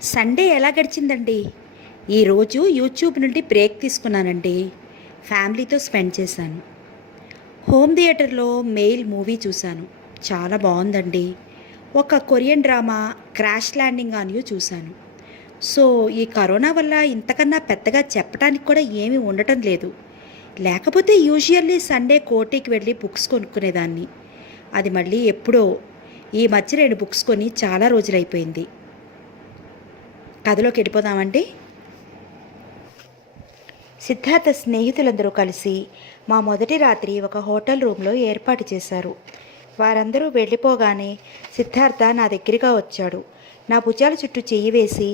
Sunday ఎలా గడిచిందండి? ఈరోజు YouTube నుండి బ్రేక్ తీసుకున్నానండి. ఫ్యామిలీతో స్పెండ్ చేశాను. హోమ్ థియేటర్లో మెయిల్ మూవీ చూశాను. చాలా బాగుందండి. ఒక Korean drama crash landing on you చూశాను. సో ఈ కరోనా వల్ల ఇంతకన్నా పెద్దగా చెప్పడానికి కూడా ఏమీ ఉండటం లేదు. లేకపోతే యూజువల్లీ సండే కోటికి వెళ్ళి బుక్స్ కొనుక్కునేదాన్ని. అది మళ్ళీ ఎప్పుడో ఈ మధ్య 2 బుక్స్ కొని చాలా రోజులైపోయింది. కథలోకి వెళ్ళిపోదామండి. సిద్ధార్థ స్నేహితులందరూ కలిసి మా మొదటి రాత్రి ఒక హోటల్ రూమ్లో ఏర్పాటు చేశారు. వారందరూ వెళ్ళిపోగానే సిద్ధార్థ నా దగ్గరగా వచ్చాడు. నా భుజాల చుట్టూ చెయ్యి వేసి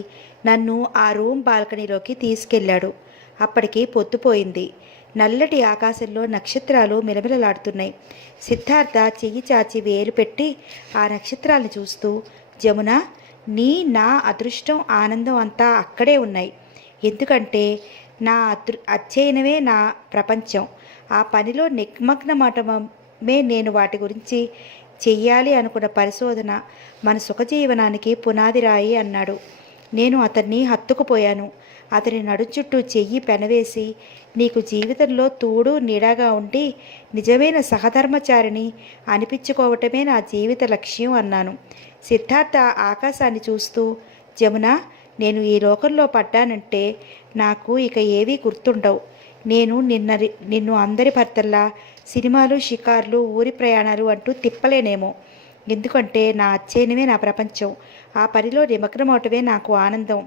నన్ను ఆ రూమ్ బాల్కనీలోకి తీసుకెళ్ళాడు. అప్పటికి పొద్దుపోయింది. నల్లటి ఆకాశంలో నక్షత్రాలు మిలమిలలాడుతున్నాయి. సిద్ధార్థ చెయ్యి చాచి వేలు పెట్టి ఆ నక్షత్రాలను చూస్తూ, జమున, నా అదృష్టం ఆనందం అంతా అక్కడే ఉన్నాయి. ఎందుకంటే నా అధ్యయనమే నా ప్రపంచం. ఆ పనిలో నిమగ్నమటమే నేను వాటి గురించి చెయ్యాలి అనుకున్న పరిశోధన మన సుఖజీవనానికి పునాది రాయి అన్నాడు. నేను అతన్ని హత్తుకుపోయాను. అతని నడు చుట్టూ చెయ్యి పెనవేసి, నీకు జీవితంలో తోడు నీడగా ఉండి నిజమైన సహధర్మచారిని అనిపించుకోవటమే నా జీవిత లక్ష్యం అన్నాను. సిద్ధార్థ ఆకాశాన్ని చూస్తూ, జమున, నేను ఈ లోకంలో పడ్డానంటే నాకు ఇక ఏవీ గుర్తుండవు. నేను నిన్ను అందరి భర్తల్లా సినిమాలు, షికార్లు, ఊరి ప్రయాణాలు అంటూ తిప్పలేనేమో. ఎందుకంటే నా అధ్యయనమే నా ప్రపంచం. ఆ పనిలో నిమగ్నమవటమే నాకు ఆనందం.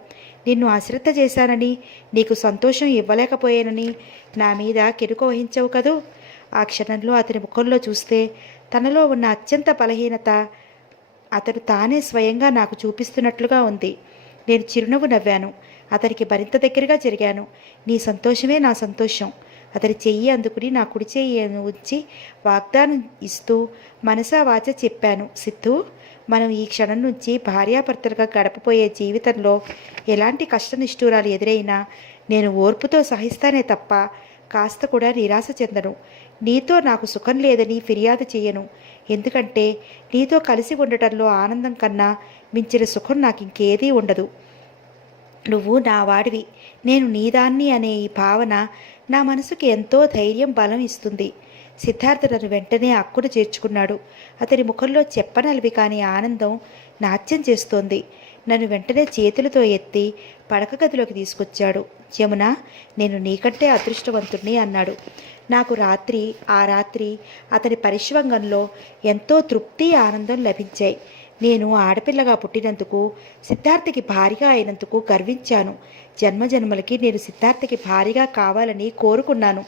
నిన్ను అశ్రద్ధ చేశానని, నీకు సంతోషం ఇవ్వలేకపోయానని నా మీద కెడుకు వహించవు కదూ. ఆ క్షణంలో అతని ముఖంలో చూస్తే తనలో ఉన్న అత్యంత బలహీనత అతడు తానే స్వయంగా నాకు చూపిస్తున్నట్లుగా ఉంది. నేను చిరునవ్వు నవ్వాను. అతనికి మరింత దగ్గరగా జరిగాను. నీ సంతోషమే నా సంతోషం. అతని చెయ్యి అందుకుని నా కుడి చెయ్యి ఉంచి వాగ్దానం ఇస్తూ మనసా వాచ చెప్పాను, సిద్ధు, మనం ఈ క్షణం నుంచి భార్యాభర్తలుగా గడపబోయే జీవితంలో ఎలాంటి కష్టనిష్ఠూరాలు ఎదురైనా నేను ఓర్పుతో సహిస్తానే తప్ప కాస్త కూడా నిరాశ చెందను. నీతో నాకు సుఖం లేదని ఫిర్యాదు చేయను. ఎందుకంటే నీతో కలిసి ఉండటంలో ఆనందం కన్నా మించిన సుఖం నాకు ఇంకేదీ ఉండదు. నువ్వు నా వాడివి, నేను నీదాన్ని అనే ఈ భావన నా మనసుకి ఎంతో ధైర్యం, బలం ఇస్తుంది. సిద్ధార్థ నన్ను వెంటనే అక్కున చేర్చుకున్నాడు. అతని ముఖంలో చెప్పనలవి కాని ఆనందం నాట్యం చేస్తోంది. నన్ను వెంటనే చేతులతో ఎత్తి పడక గదిలోకి తీసుకొచ్చాడు. జమున, నేను నీకంటే అదృష్టవంతుణ్ణి అన్నాడు. నాకు ఆ రాత్రి అతని పరిశ్వంగంలో ఎంతో తృప్తి, ఆనందం లభించాయి. నేను ఆడపిల్లగా పుట్టినందుకు, సిద్ధార్థకి భారీగా అయినందుకు గర్వించాను. జన్మజన్మలకి నేను సిద్ధార్థకి భారీగా కావాలని కోరుకున్నాను.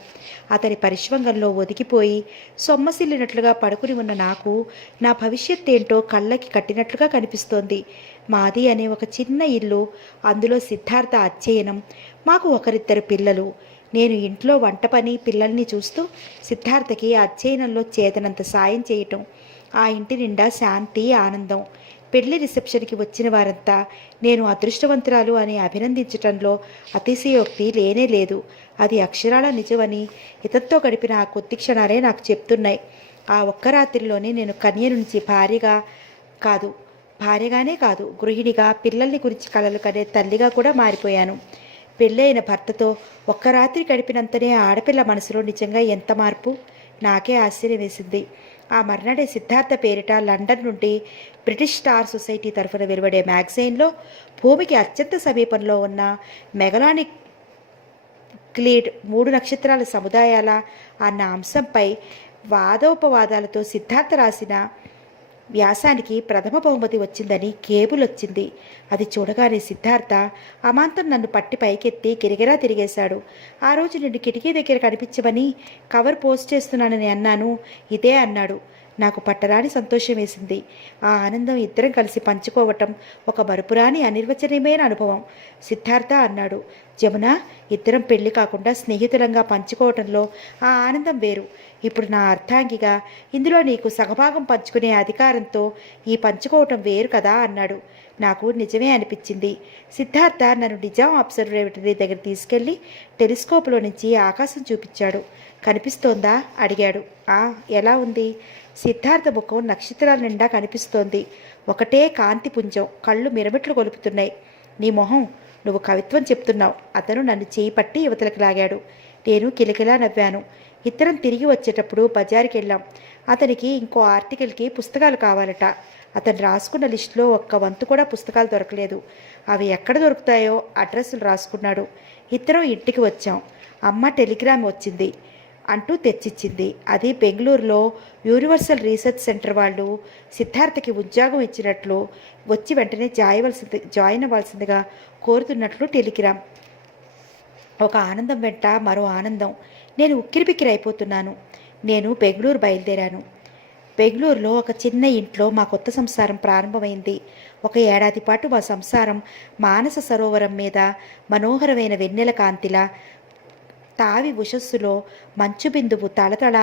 అతని పరిశ్వంగంలో ఒదిగిపోయి సొమ్మసిల్లినట్లుగా పడుకుని ఉన్న నాకు నా భవిష్యత్ ఏంటో కళ్ళకి కట్టినట్లుగా కనిపిస్తోంది. మాది అనే ఒక చిన్న ఇల్లు, అందులో సిద్ధార్థ అధ్యయనం, మాకు ఒకరిద్దరు పిల్లలు. నేను ఇంట్లో వంట పని, పిల్లల్ని చూస్తూ సిద్ధార్థకి అధ్యయనంలో చేతనంత సాయం చేయటం. ఆ ఇంటి నిండా శాంతి, ఆనందం. పెళ్లి రిసెప్షన్కి వచ్చిన వారంతా నేను అదృష్టవంతురాలు అని అభినందించటంలో అతిశయోక్తి లేనే లేదు. అది అక్షరాల నిజమని ఇతనితో గడిపిన ఆ కొద్ది క్షణాలే నాకు చెప్తున్నాయి. ఆ ఒక్క రాత్రిలోనే నేను కన్య నుంచి భార్యగానే కాదు, గృహిణిగా, పిల్లల్ని గురించి కలలు కనే తల్లిగా కూడా మారిపోయాను. పెళ్ళైన భర్తతో ఒక్క రాత్రి గడిపినంతనే ఆడపిల్ల మనసులో నిజంగా ఎంత మార్పు! నాకే ఆశ్చర్యం వేసింది. ఆ మర్నాడే సిద్ధార్థ పేరిట లండన్ నుండి బ్రిటిష్ స్టార్ సొసైటీ తరఫున వెలువడే మ్యాగజైన్లో భూమికి అత్యంత సమీపంలో ఉన్న మెగలానిక్ క్లీడ్ 3 నక్షత్రాల సముదాయాల అన్న అంశంపై వాదోపవాదాలతో సిద్ధార్థ రాసిన వ్యాసానికి ప్రథమ బహుమతి వచ్చిందని కేబుల్ వచ్చింది. అది చూడగానే సిద్ధార్థ అమాంతం నన్ను పట్టి పైకెత్తి గిరిగిరా తిరిగేశాడు. ఆ రోజు నిన్ను కిటికీ దగ్గర కనిపించమని కవర్ పోస్ట్ చేస్తున్నానని అన్నాను. ఇదే అన్నాడు. నాకు పట్టరాని సంతోషం వేసింది. ఆ ఆనందం ఇద్దరం కలిసి పంచుకోవటం ఒక మరుపురాని అనిర్వచనీయమైన అనుభవం. సిద్ధార్థ అన్నాడు, జమున, ఇద్దరం పెళ్లి కాకుండా స్నేహితులంగా పంచుకోవటంలో ఆ ఆనందం వేరు. ఇప్పుడు నా అర్థాంగిగా ఇందులో నీకు సగభాగం పంచుకునే అధికారంతో ఈ పంచుకోవటం వేరు కదా అన్నాడు. నాకు నిజమే అనిపించింది. సిద్ధార్థ నన్ను నిజాం అబ్జర్వేటరీ దగ్గర తీసుకెళ్ళి టెలిస్కోప్లో నుంచి ఆకాశం చూపించాడు. కనిపిస్తోందా అడిగాడు. ఎలా ఉంది? సిద్ధార్థ ముఖం నక్షత్రాల నిండా కనిపిస్తోంది. ఒకటే కాంతి పుంజం, కళ్ళు మిరమిట్లు కొలుపుతున్నాయి. నీ మొహం, నువ్వు కవిత్వం చెప్తున్నావు. అతను నన్ను చేయి పట్టి యువతలకు లాగాడు. నేను కిలకిలా నవ్వాను. ఇద్దరం తిరిగి వచ్చేటప్పుడు బజారుకి వెళ్ళాం. అతనికి ఇంకో ఆర్టికల్కి పుస్తకాలు కావాలట. అతను రాసుకున్న లిస్టులో ఒక్క వంతు కూడా పుస్తకాలు దొరకలేదు. అవి ఎక్కడ దొరుకుతాయో అడ్రస్లు రాసుకున్నాడు. ఇద్దరం ఇంటికి వచ్చాం. అమ్మ టెలిగ్రామ్ వచ్చింది అంటూ తెచ్చిచ్చింది. అది బెంగళూరులో యూనివర్సల్ రీసెర్చ్ సెంటర్ వాళ్ళు సిద్ధార్థకి ఉద్యోగం ఇచ్చినట్లు, వచ్చి వెంటనే జాయిన్ అవ్వాల్సిందిగా కోరుతున్నట్లు టెలిగ్రామ్. ఒక ఆనందం వెంట మరో ఆనందం. నేను ఉక్కిరిబిక్కిరి అయిపోతున్నాను. నేను బెంగళూరు బయలుదేరాను. బెంగళూరులో ఒక చిన్న ఇంట్లో మా కొత్త సంసారం ప్రారంభమైంది. ఒక ఏడాది పాటు మా సంసారం మానస సరోవరం మీద మనోహరమైన వెన్నెల కాంతిలా, తావి ఉషస్సులో మంచు బిందువు తళతళ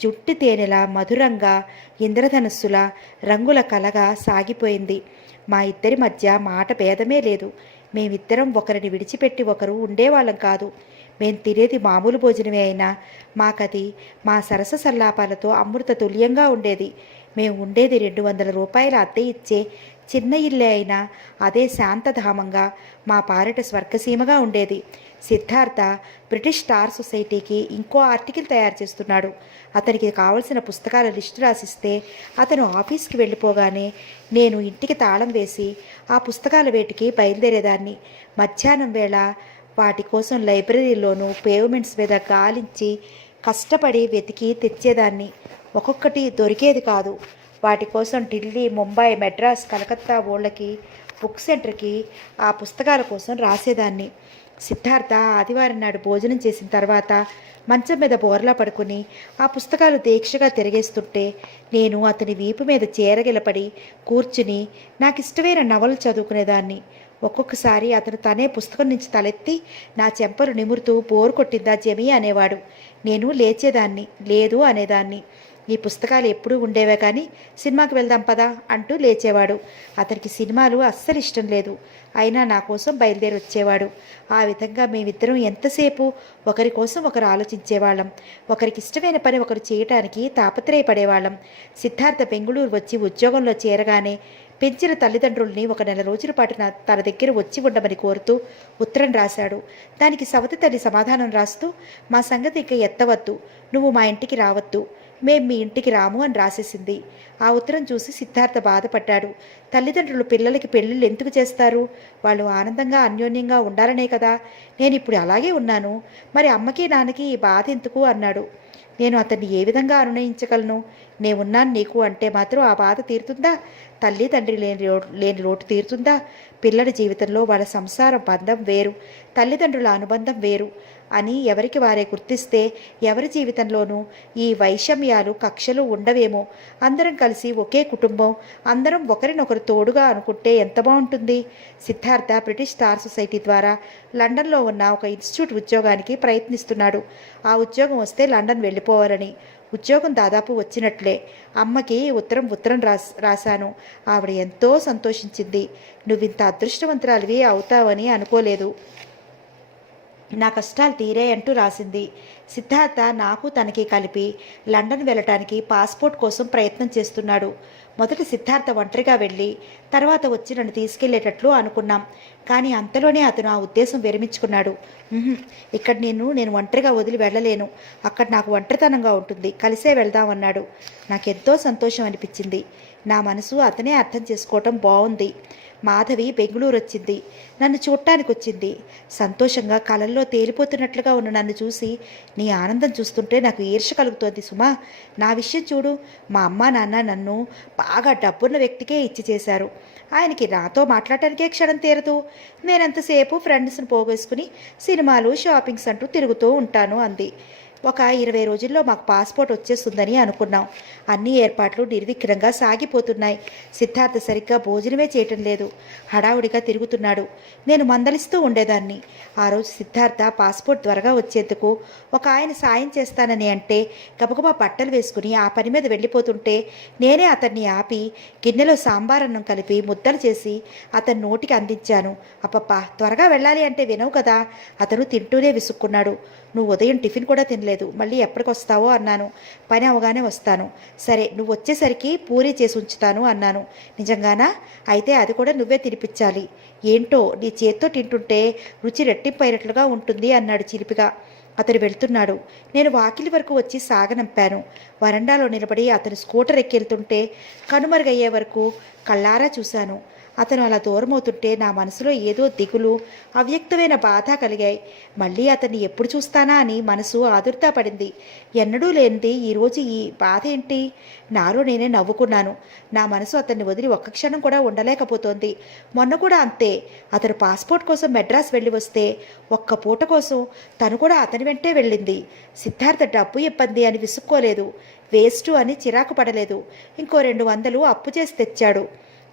జుట్టు తేనెల మధురంగా, ఇంద్రధనుస్సుల రంగుల కలగా సాగిపోయింది. మా ఇద్దరి మధ్య మాట భేదమే లేదు. మేమిద్దరం ఒకరిని విడిచిపెట్టి ఒకరు ఉండేవాళ్ళం కాదు. మేం తినేది మామూలు భోజనమే అయినా మాకది మా సరస సల్లాపాలతో అమృత తుల్యంగా ఉండేది. మేము ఉండేది 200 రూపాయల అద్దె ఇచ్చే చిన్న ఇల్లే అయినా అదే శాంతధామంగా మా పాలిట స్వర్గసీమగా ఉండేది. సిద్ధార్థ బ్రిటిష్ స్టార్ సొసైటీకి ఇంకో ఆర్టికల్ తయారు చేస్తున్నాడు. అతనికి కావలసిన పుస్తకాల లిస్టు రాసిస్తే అతను ఆఫీస్కి వెళ్ళిపోగానే నేను ఇంటికి తాళం వేసి ఆ పుస్తకాల వేటికి బయలుదేరేదాన్ని. మధ్యాహ్నం వేళ వాటి కోసం లైబ్రరీలోనూ పేవ్మెంట్స్ మీద గాలించి కష్టపడి వెతికి తెచ్చేదాన్ని. ఒక్కొక్కటి దొరికేది కాదు. వాటి కోసం ఢిల్లీ, ముంబై, మెడ్రాస్, కలకత్తా ఊళ్ళకి, బుక్ సెంటర్కి ఆ పుస్తకాల కోసం రాసేదాన్ని. సిద్ధార్థ ఆదివారం నాడు భోజనం చేసిన తర్వాత మంచం మీద బోర్లా పడుకుని ఆ పుస్తకాలు దీక్షగా తిరిగేస్తుంటే నేను అతని వీపు మీద చేరగిలపడి కూర్చుని నాకిష్టమైన నవలు చదువుకునేదాన్ని. ఒక్కొక్కసారి అతను తనే పుస్తకం నుంచి తలెత్తి నా చెంపలు నిమురుతూ బోరు కొట్టిందా జమి అనేవాడు. నేను లేచేదాన్ని. లేదు అనేదాన్ని. ఈ పుస్తకాలు ఎప్పుడూ ఉండేవే కానీ సినిమాకి వెళ్దాం పదా అంటూ లేచేవాడు. అతనికి సినిమాలు అస్సలు ఇష్టం లేదు. అయినా నా కోసం బయలుదేరి వచ్చేవాడు. ఆ విధంగా మేమిద్దరం ఎంతసేపు ఒకరి కోసం ఒకరు ఆలోచించేవాళ్ళం. ఒకరికి ఇష్టమైన పని ఒకరు చేయటానికి తాపత్రయపడేవాళ్ళం. సిద్ధార్థ బెంగళూరు వచ్చి ఉద్యోగంలో చేరగానే పెంచిన తల్లిదండ్రుల్ని ఒక నెల రోజుల పాటు తన దగ్గర వచ్చి ఉండమని కోరుతూ ఉత్తరం రాశాడు. దానికి సవతి తల్లి సమాధానం రాస్తూ, మా సంగతి ఇంకా ఎత్తవద్దు, నువ్వు మా ఇంటికి రావద్దు, మేం మీ ఇంటికి రాము అని రాసేసింది. ఆ ఉత్తరం చూసి సిద్ధార్థ బాధపడ్డాడు. తల్లిదండ్రులు పిల్లలకి పెళ్ళిళ్ళు ఎందుకు చేస్తారు? వాళ్ళు ఆనందంగా అన్యోన్యంగా ఉండాలనే కదా. నేను ఇప్పుడు అలాగే ఉన్నాను, మరి అమ్మకి నాన్నకి ఈ బాధ ఎందుకు అన్నాడు. నేను అతన్ని ఏ విధంగా అనునయించగలను? నేనున్నాను నీకు అంటే మాత్రం ఆ బాధ తీరుతుందా? తల్లి తండ్రి లేని లోటు తీరుతుందా? పిల్లల జీవితంలో వాళ్ళ సంసార బంధం వేరు, తల్లిదండ్రుల అనుబంధం వేరు అని ఎవరికి వారే గుర్తిస్తే ఎవరి జీవితంలోనూ ఈ వైషమ్యాలు కక్షలు ఉండవేమో. అందరం కలిసి ఒకే కుటుంబం, అందరం ఒకరినొకరు తోడుగా అనుకుంటే ఎంత బాగుంటుంది. సిద్ధార్థ బ్రిటిష్ స్టార్ సొసైటీ ద్వారా లండన్లో ఉన్న ఒక ఇన్స్టిట్యూట్ ఉద్యోగానికి ప్రయత్నిస్తున్నాడు. ఆ ఉద్యోగం వస్తే లండన్ వెళ్ళిపోవాలని. ఉద్యోగం దాదాపు వచ్చినట్లే. అమ్మకి ఉత్తరం రాశాను. ఆవిడ ఎంతో సంతోషించింది. నువ్వింత అదృష్టవంతురాలివి అవుతావని అనుకోలేదు, నా కష్టాలు తీరే అంటూ రాసింది. సిద్ధార్థ నాకు తనకి కలిపి లండన్ వెళ్ళటానికి పాస్పోర్ట్ కోసం ప్రయత్నం చేస్తున్నాడు. మొదట సిద్ధార్థ ఒంటరిగా వెళ్ళి తర్వాత వచ్చి నన్ను తీసుకెళ్లేటట్లు అనుకున్నాం. కానీ అంతలోనే అతను ఆ ఉద్దేశం విరమించుకున్నాడు. ఇక్కడ నేను ఒంటరిగా వదిలి వెళ్ళలేను, అక్కడ నాకు ఒంటరితనంగా ఉంటుంది, కలిసే వెళ్దామన్నాడు. నాకెంతో సంతోషం అనిపించింది. నా మనసు అతనే అర్థం చేసుకోవటం బాగుంది. మాధవి బెంగళూరు వచ్చింది. నన్ను చూడటానికి వచ్చింది. సంతోషంగా కలల్లో తేలిపోతున్నట్లుగా ఉన్న నన్ను చూసి నీ ఆనందం చూస్తుంటే నాకు ఈర్ష్య కలుగుతోంది సుమా. నా విషయం చూడు, మా అమ్మ నాన్న నన్ను బాగా డబ్బున్న వ్యక్తికే ఇచ్చి చేశారు. ఆయనకి నాతో మాట్లాడటానికే క్షణం తీరదు. నేనంతసేపు ఫ్రెండ్స్ని పోగేసుకుని సినిమాలు, షాపింగ్స్ అంటూ తిరుగుతూ ఉంటాను అంది. ఒక 20 రోజుల్లో మాకు పాస్పోర్ట్ వచ్చేస్తుందని అనుకున్నాం. అన్ని ఏర్పాట్లు నిర్విఘ్నంగా సాగిపోతున్నాయి. సిద్ధార్థ సరిగ్గా భోజనమే చేయటం లేదు, హడావుడిగా తిరుగుతున్నాడు. నేను మందలిస్తూ ఉండేదాన్ని. ఆ రోజు సిద్ధార్థ పాస్పోర్ట్ త్వరగా వచ్చేందుకు ఒక ఆయన సాయం చేస్తానని అంటే గబగబా బట్టలు వేసుకుని ఆ పని మీద వెళ్ళిపోతుంటే నేనే అతన్ని ఆపి గిన్నెలో సాంబారన్నం కలిపి ముద్దలు చేసి అతని నోటికి అందించాను. అప్పప్పా, త్వరగా వెళ్ళాలి అంటే వినవు కదా. అతను తింటూనే విసుక్కున్నాడు. నువ్వు ఉదయం టిఫిన్ కూడా తినలేదు, మళ్ళీ ఎప్పటికొస్తావో అన్నాను. పని అవగానే వస్తాను. సరే, నువ్వు వచ్చేసరికి పూరీ చేసి ఉంచుతాను అన్నాను. నిజంగానా? అయితే అది కూడా నువ్వే తినిపించాలి. ఏంటో నీ చేత్తో తింటుంటే రుచి రెట్టింపైనట్లుగా ఉంటుంది అన్నాడు చిలిపిగా. అతడు వెళ్తున్నాడు. నేను వాకిలి వరకు వచ్చి సాగనంపాను. వరండాలో నిలబడి అతను స్కూటర్ ఎక్కెళ్తుంటే కనుమరుగయ్యే వరకు కళ్ళారా చూశాను. అతను అలా దూరమవుతుంటే నా మనసులో ఏదో దిగులు, అవ్యక్తమైన బాధ కలిగాయి. మళ్ళీ అతన్ని ఎప్పుడు చూస్తానా అని మనసు ఆదుర్దా పడింది. ఎన్నడూ లేనిది ఈరోజు ఈ బాధ ఏంటి? నాలో నేనే నవ్వుకున్నాను. నా మనసు అతన్ని వదిలి ఒక్క క్షణం కూడా ఉండలేకపోతోంది. మొన్న కూడా అంతే. అతను పాస్పోర్ట్ కోసం మెడ్రాస్ వెళ్ళి వస్తే ఒక్క పూట కోసం తను కూడా అతని వెంటే వెళ్ళింది. సిద్ధార్థ డబ్బు ఇబ్బంది అని విసుక్కోలేదు, వేస్టు అని చిరాకు పడలేదు. ఇంకో 200 అప్పు చేసి తెచ్చాడు.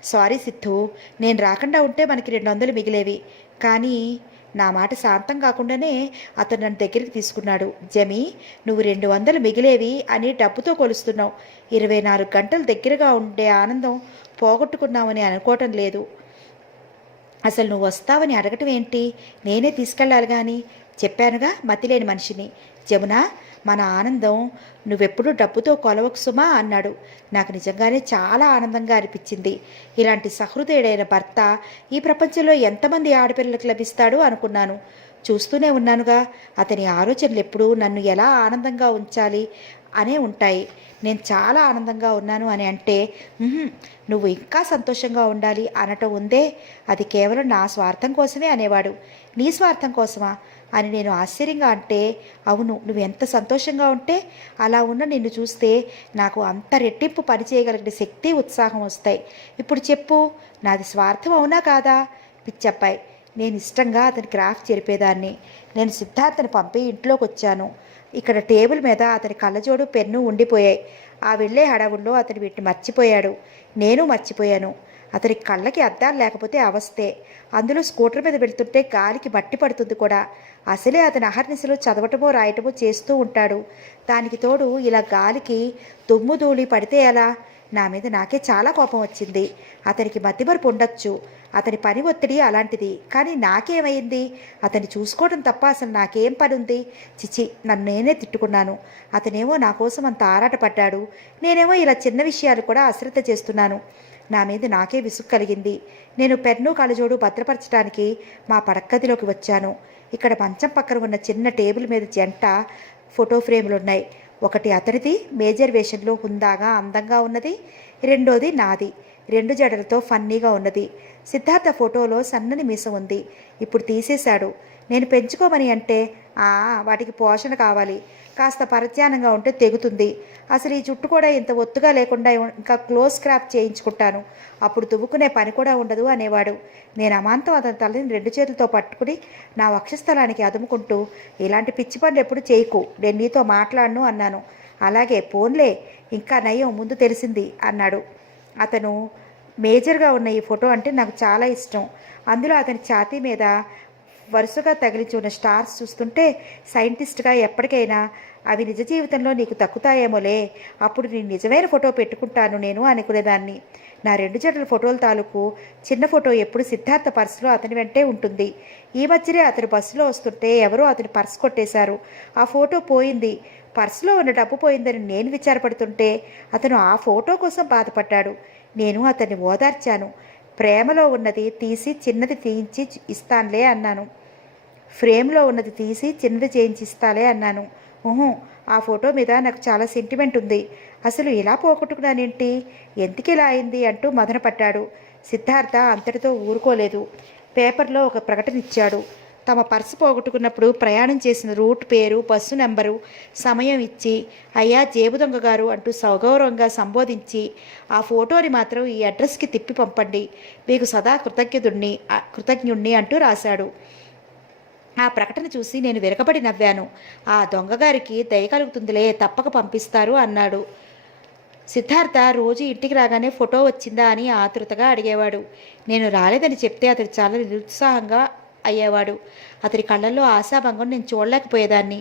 సారీ సిద్ధు, నేను రాకుండా ఉంటే మనకి 200 మిగిలేవి. కానీ నా మాట శాంతం కాకుండానే అతను నన్ను దగ్గరికి తీసుకున్నాడు. జమి, నువ్వు 200 మిగిలేవి అని డబ్బుతో కొలుస్తున్నావు. 24 గంటలు దగ్గరగా ఉండే ఆనందం పోగొట్టుకున్నావని అనుకోవటం లేదు. అసలు నువ్వు వస్తావని అడగటం ఏంటి? నేనే తీసుకెళ్ళాలి కానీ. చెప్పానుగా, మతిలేని మనిషిని. జమున, మన ఆనందం నువ్వెప్పుడు డబ్బుతో కొలవకు సుమా అన్నాడు. నాకు నిజంగానే చాలా ఆనందంగా అనిపించింది. ఇలాంటి సహృదయుడైన భర్త ఈ ప్రపంచంలో ఎంతమంది ఆడపిల్లలకు లభిస్తాడు అనుకున్నాను. చూస్తూనే ఉన్నానుగా, అతని ఆలోచనలు ఎప్పుడూ నన్ను ఎలా ఆనందంగా ఉంచాలి అనే ఉంటాయి. నేను చాలా ఆనందంగా ఉన్నాను అని అంటే, నువ్వు ఇంకా సంతోషంగా ఉండాలి అనటం ఉందే, అది కేవలం నా స్వార్థం కోసమే అనేవాడు. నీ స్వార్థం కోసమా అని నేను ఆశ్చర్యంగా అంటే, అవును, నువ్వు ఎంత సంతోషంగా ఉంటే అలా ఉన్న నిన్ను చూస్తే నాకు అంత రెట్టింపు పని చేయగలిగిన శక్తి, ఉత్సాహం వస్తాయి. ఇప్పుడు చెప్పు, నాది స్వార్థం అవునా కాదా? పిచ్చబ్బాయి, నేను ఇష్టంగా అతని క్రాఫ్ట్ చెరిపేదాన్ని. నేను సిద్ధార్థని పంపి ఇంట్లోకి వచ్చాను. ఇక్కడ టేబుల్ మీద అతని కళ్ళజోడు, పెన్ను ఉండిపోయాయి. ఆ వెళ్ళే హడావుల్లో అతను వీటిని మర్చిపోయాడు. నేను మర్చిపోయాను. అతని కళ్ళకి అద్దాలు లేకపోతే అవస్థే. అందులో స్కూటర్ మీద వెళ్తుంటే గాలికి బట్టి పడుతుంది కూడా. అసలే అతని అహర్నిశలో చదవటమో రాయటమో చేస్తూ ఉంటాడు. దానికి తోడు ఇలా గాలికి దుమ్ము ధూళి పడితే ఎలా? నా మీద నాకే చాలా కోపం వచ్చింది. అతనికి మతిమరుపు ఉండొచ్చు, అతని పని ఒత్తిడి అలాంటిది. కానీ నాకేమైంది? అతన్ని చూసుకోవడం తప్ప అసలు నాకేం పని ఉంది? చిచి, నన్ను నేనే తిట్టుకున్నాను. అతనేమో నా కోసం అంత ఆరాటపడ్డాడు, నేనేమో ఇలా చిన్న విషయాలు కూడా అశ్రద్ధ చేస్తున్నాను. నా మీద నాకే విసుగు కలిగింది. నేను పెన్ను, కళ్ళజోడు భద్రపరచడానికి మా పడక్కదిలోకి వచ్చాను. ఇక్కడ మంచం పక్కన ఉన్న చిన్న టేబుల్ మీద జంట ఫోటో ఫ్రేములున్నాయి. ఒకటి అతనిది, మేజర్ వేషంలో హుందాగా అందంగా ఉన్నది. రెండోది నాది, 2 జడలతో ఫన్నీగా ఉన్నది. సిద్ధార్థ ఫోటోలో సన్నని మీసం ఉంది, ఇప్పుడు తీసేశాడు. నేను పెంచుకోమని అంటే, వాటికి పోషణ కావాలి, కాస్త పరధ్యానంగా ఉంటే తెగుతుంది. అసలు ఈ జుట్టు కూడా ఇంత ఒత్తుగా లేకుండా ఇంకా క్లోజ్ స్క్రాప్ చేయించుకుంటాను, అప్పుడు దువ్వుకునే పని కూడా ఉండదు అనేవాడు. నేను అమాంతం అతని తలని 2 చేతులతో పట్టుకుని నా వక్షస్థలానికి అదుముకుంటూ, ఇలాంటి పిచ్చి పనులు ఎప్పుడు చేయకు, నేను నీతో మాట్లాడను అన్నాను. అలాగే, పోన్లే, ఇంకా నయం, ముందు తెలిసింది అన్నాడు. అతను మేజర్గా ఉన్న ఈ ఫోటో అంటే నాకు చాలా ఇష్టం. అందులో అతని ఛాతీ మీద వరుసగా తగిలించి ఉన్న స్టార్స్ చూస్తుంటే సైంటిస్ట్గా ఎప్పటికైనా అవి నిజ జీవితంలో నీకు దక్కుతాయేమోలే, అప్పుడు నేను నిజమైన ఫోటో పెట్టుకుంటాను నేను అనుకునేదాన్ని. నా 2 జడల ఫోటోల తాలూకు చిన్న ఫోటో ఎప్పుడు సిద్ధార్థ పర్సులో అతని వెంటే ఉంటుంది. ఈ మధ్యనే అతను బస్సులో వస్తుంటే ఎవరో అతని పర్సు కొట్టేశారు. ఆ ఫోటో పోయింది. పర్సులో ఉన్న డబ్బు పోయిందని నేను విచారపడుతుంటే అతను ఆ ఫోటో కోసం బాధపడ్డాడు. నేను అతన్ని ఓదార్చాను. ప్రేమలో ఉన్నది తీసి చిన్నది తీయించి ఇస్తానులే అన్నాను. ఫ్రేమ్లో ఉన్నది తీసి చిన్నది చేయించి ఇస్తాలే అన్నాను. ఆ ఫోటో మీద నాకు చాలా సెంటిమెంట్ ఉంది. అసలు ఇలా పోగొట్టుకున్నానేంటి, ఎందుకు ఇలా అయింది అంటూ మదనపడ్డాడు. సిద్ధార్థ అంతటితో ఊరుకోలేదు. పేపర్లో ఒక ప్రకటన ఇచ్చాడు. తమ పర్సు పోగొట్టుకున్నప్పుడు ప్రయాణం చేసిన రూట్ పేరు, బస్సు నెంబరు, సమయం ఇచ్చి, అయ్యా జేబు దొంగ గారు అంటూ సగౌరవంగా సంబోధించి, ఆ ఫోటోని మాత్రం ఈ అడ్రస్కి తిప్పి పంపండి, మీకు సదా కృతజ్ఞుణ్ణి అంటూ రాశాడు. ఆ ప్రకటన చూసి నేను విరగబడి నవ్వాను. ఆ దొంగగారికి దయ కలుగుతుందిలే, తప్పక పంపిస్తారు అన్నాడు. సిద్ధార్థ రోజు ఇంటికి రాగానే ఫోటో వచ్చిందా అని ఆతృతగా అడిగేవాడు. నేను రాలేదని చెప్తే అతడు చాలా నిరుత్సాహంగా అయ్యేవాడు. అతని కళ్ళల్లో ఆశాభంగం నేను చూడలేకపోయేదాన్ని.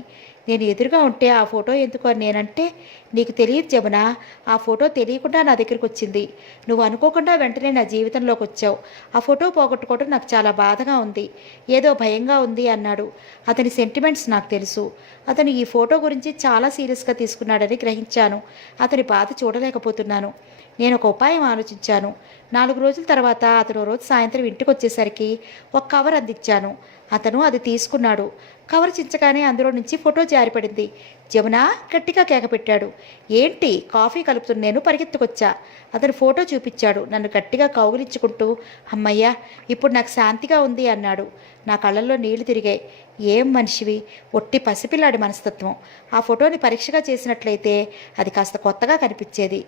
నేను ఎదురుగా ఉంటే ఆ ఫోటో ఎందుకు అని నేనంటే, నీకు తెలియదు జమున, ఆ ఫోటో తెలియకుండా నా దగ్గరికి వచ్చింది. నువ్వు అనుకోకుండా వెంటనే నా జీవితంలోకి వచ్చావు. ఆ ఫోటో పోగొట్టుకోవడం నాకు చాలా బాధగా ఉంది, ఏదో భయంగా ఉంది అన్నాడు. అతని సెంటిమెంట్స్ నాకు తెలుసు. అతను ఈ ఫోటో గురించి చాలా సీరియస్గా తీసుకున్నాడని గ్రహించాను. అతని బాధ చూడలేకపోతున్నాను. నేను ఒక ఉపాయం ఆలోచించాను. 4 రోజుల తర్వాత అతను రోజు సాయంత్రం ఇంటికి వచ్చేసరికి ఒక కవర్ అందించాను. అతను అది తీసుకున్నాడు. కవర్ చించగానే అందులో నుంచి ఫోటో జారిపడింది. జమున గట్టిగా కేకపెట్టాడు. ఏంటి? కాఫీ కలుపుతున్న నేను పరిగెత్తుకొచ్చా. అతను ఫోటో చూపించాడు. నన్ను గట్టిగా కౌగిలించుకుంటూ, అమ్మయ్యా, ఇప్పుడు నాకు శాంతిగా ఉంది అన్నాడు. నా కళ్ళల్లో నీళ్లు తిరిగాయి. ఏం మనిషివి, ఒట్టి పసిపిల్లాడి మనస్తత్వం. ఆ ఫోటోని పరీక్షగా చేసినట్లయితే అది కాస్త కొత్తగా కనిపించేది.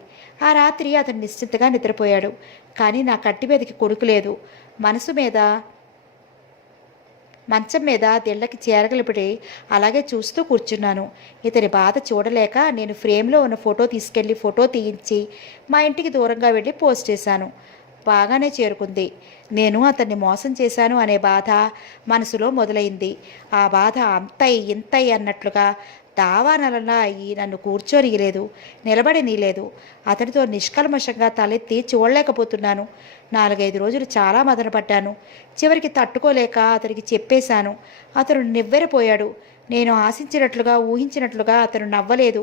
ఆ రాత్రి అతను నిశ్చింతగా నిద్రపోయాడు. కానీ నా కట్టి మీదకి కొడుకు లేదు. మంచం మీద తెల్లకి చేరగలిపడి అలాగే చూస్తూ కూర్చున్నాను. ఇతని బాధ చూడలేక నేను ఫ్రేమ్లో ఉన్న ఫోటో తీసుకెళ్లి ఫోటో తీయించి మా ఇంటికి దూరంగా వెళ్ళి పోస్ట్ చేశాను. బాగానే చేరుకుంది. నేను అతన్ని మోసం చేశాను అనే బాధ మనసులో మొదలైంది. ఆ బాధ అంతై ఇంతై అన్నట్లుగా దావానలలా అయ్యి నన్ను కూర్చోనియలేదు, నిలబడనీయలేదు. అతనితో నిష్కల్మషంగా తలెత్తి చూడలేకపోతున్నాను. 4-5 రోజులు చాలా మదనపడ్డాను. చివరికి తట్టుకోలేక అతనికి చెప్పేశాను. అతను నివ్వెరపోయాడు. నేను ఆశించినట్లుగా ఊహించినట్లుగా అతను నవ్వలేదు.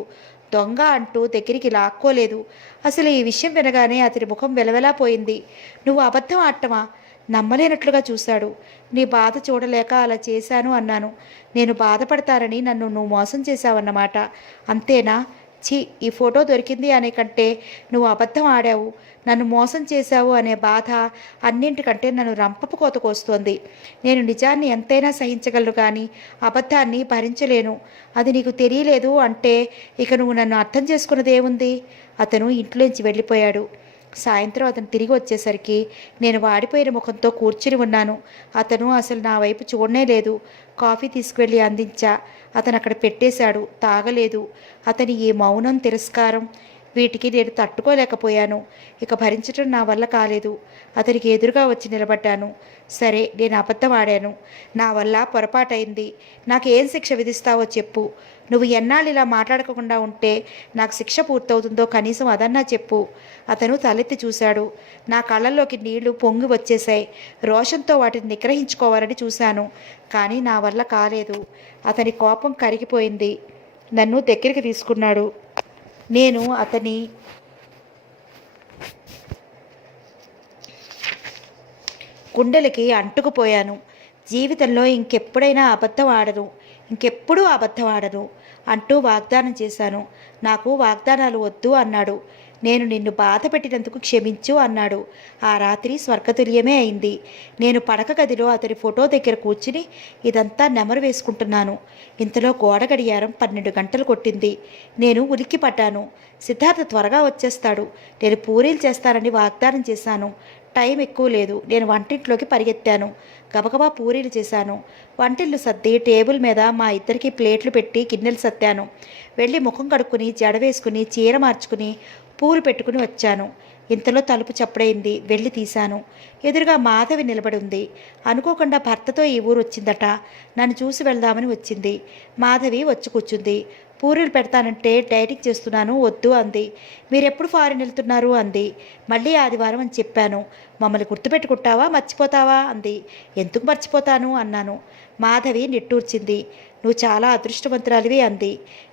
దొంగ అంటూ దగ్గరికి లాక్కోలేదు. అసలు ఈ విషయం వినగానే అతని ముఖం వెలవెలాపోయింది. నువ్వు అబద్ధం ఆడటమా? నమ్మలేనట్లుగా చూశాడు. నీ బాధ చూడలేక అలా చేశాను అన్నాను. నేను బాధపడతానని నన్ను నువ్వు మోసం చేశావన్నమాట, అంతేనా? ఛీ, ఈ ఫోటో దొరికింది అనే కంటే నువ్వు అబద్ధం ఆడావు, నన్ను మోసం చేశావు అనే బాధ అన్నింటికంటే నన్ను రంపపు కోతకొస్తోంది. నేను నిజాన్ని ఎంతైనా సహించగలను, కానీ అబద్ధాన్ని భరించలేను. అది నీకు తెలియలేదు అంటే ఇక నువ్వు నన్ను అర్థం చేసుకున్నదేముంది? అతను ఇంట్లోంచి వెళ్ళిపోయాడు. సాయంత్రం అతను తిరిగి వచ్చేసరికి నేను వాడిపోయిన ముఖంతో కూర్చుని ఉన్నాను. అతను అసలు నా వైపు చూడనే లేదు. కాఫీ తీసుకువెళ్ళి అందించా. అతను అక్కడ పెట్టేశాడు. తాగలేదు. అతని ఈ మౌనం, తిరస్కారం, వీటికి నేను తట్టుకోలేకపోయాను. ఇక భరించడం నా వల్ల కాలేదు. అతనికి ఎదురుగా వచ్చి నిలబడ్డాను. సరే, నేను అబద్ధం ఆడాను. నా వల్ల పొరపాటైంది. నాకు ఏం శిక్ష విధిస్తావో చెప్పు. నువ్వు ఎన్నాళ్ళు ఇలా మాట్లాడకుండా ఉంటే నాకు శిక్ష పూర్తవుతుందో కనీసం అదన్నా చెప్పు. అతను తలెత్తి చూశాడు. నా కళ్ళల్లోకి నీళ్లు పొంగి వచ్చేశాయి. రోషంతో వాటిని నిగ్రహించుకోవాలని చూశాను, కానీ నా వల్ల కాలేదు. అతని కోపం కరిగిపోయింది. నన్ను దగ్గరికి తీసుకున్నాడు. నేను అతని గుండెలకి అంటుకుపోయాను. జీవితంలో ఇంకెప్పుడైనా అబద్ధం ఆడను, ఇంకెప్పుడూ అబద్ధం ఆడను అంటూ వాగ్దానం చేశాను. నాకు వాగ్దానాలు వద్దు అన్నాడు. నేను నిన్ను బాధ పెట్టినందుకు క్షమించు అన్నాడు. ఆ రాత్రి స్వర్గతుల్యమే అయింది. నేను పడక గదిలో అతని ఫోటో దగ్గర కూర్చుని ఇదంతా నెమరు వేసుకుంటున్నాను. ఇంతలో గోడ గడియారం 12 గంటలు కొట్టింది. నేను ఉలిక్కి పడ్డాను. సిద్ధార్థ త్వరగా వచ్చేస్తాడు. నేను పూరీలు చేస్తానని వాగ్దానం చేశాను. టైం ఎక్కువ లేదు. నేను వంటింట్లోకి పరిగెత్తాను. గబగబా పూరీలు చేశాను. వంటిల్లు సర్ది టేబుల్ మీద మా ఇద్దరికి ప్లేట్లు పెట్టి గిన్నెలు సర్దాను. వెళ్ళి ముఖం కడుక్కుని జడ వేసుకుని చీర మార్చుకుని పూలు పెట్టుకుని వచ్చాను. ఇంతలో తలుపు చప్పుడైంది. వెళ్ళి తీశాను. ఎదురుగా మాధవి నిలబడి ఉంది. అనుకోకుండా భర్తతో ఈ ఊరు వచ్చిందట. నన్ను చూసి వెళ్దామని వచ్చింది. మాధవి వచ్చి కూర్చుంది. పూరీలు పెడతానంటే డైటింగ్ చేస్తున్నాను, వద్దు అంది. మీరెప్పుడు ఫారిన్ వెళ్తున్నారు అంది. మళ్ళీ ఆదివారం అని చెప్పాను. మమ్మల్ని గుర్తుపెట్టుకుంటావా, మర్చిపోతావా అంది. ఎందుకు మర్చిపోతాను అన్నాను. మాధవి నిట్టూర్చింది. నువ్వు చాలా అదృష్టవంతురాలివి అంది.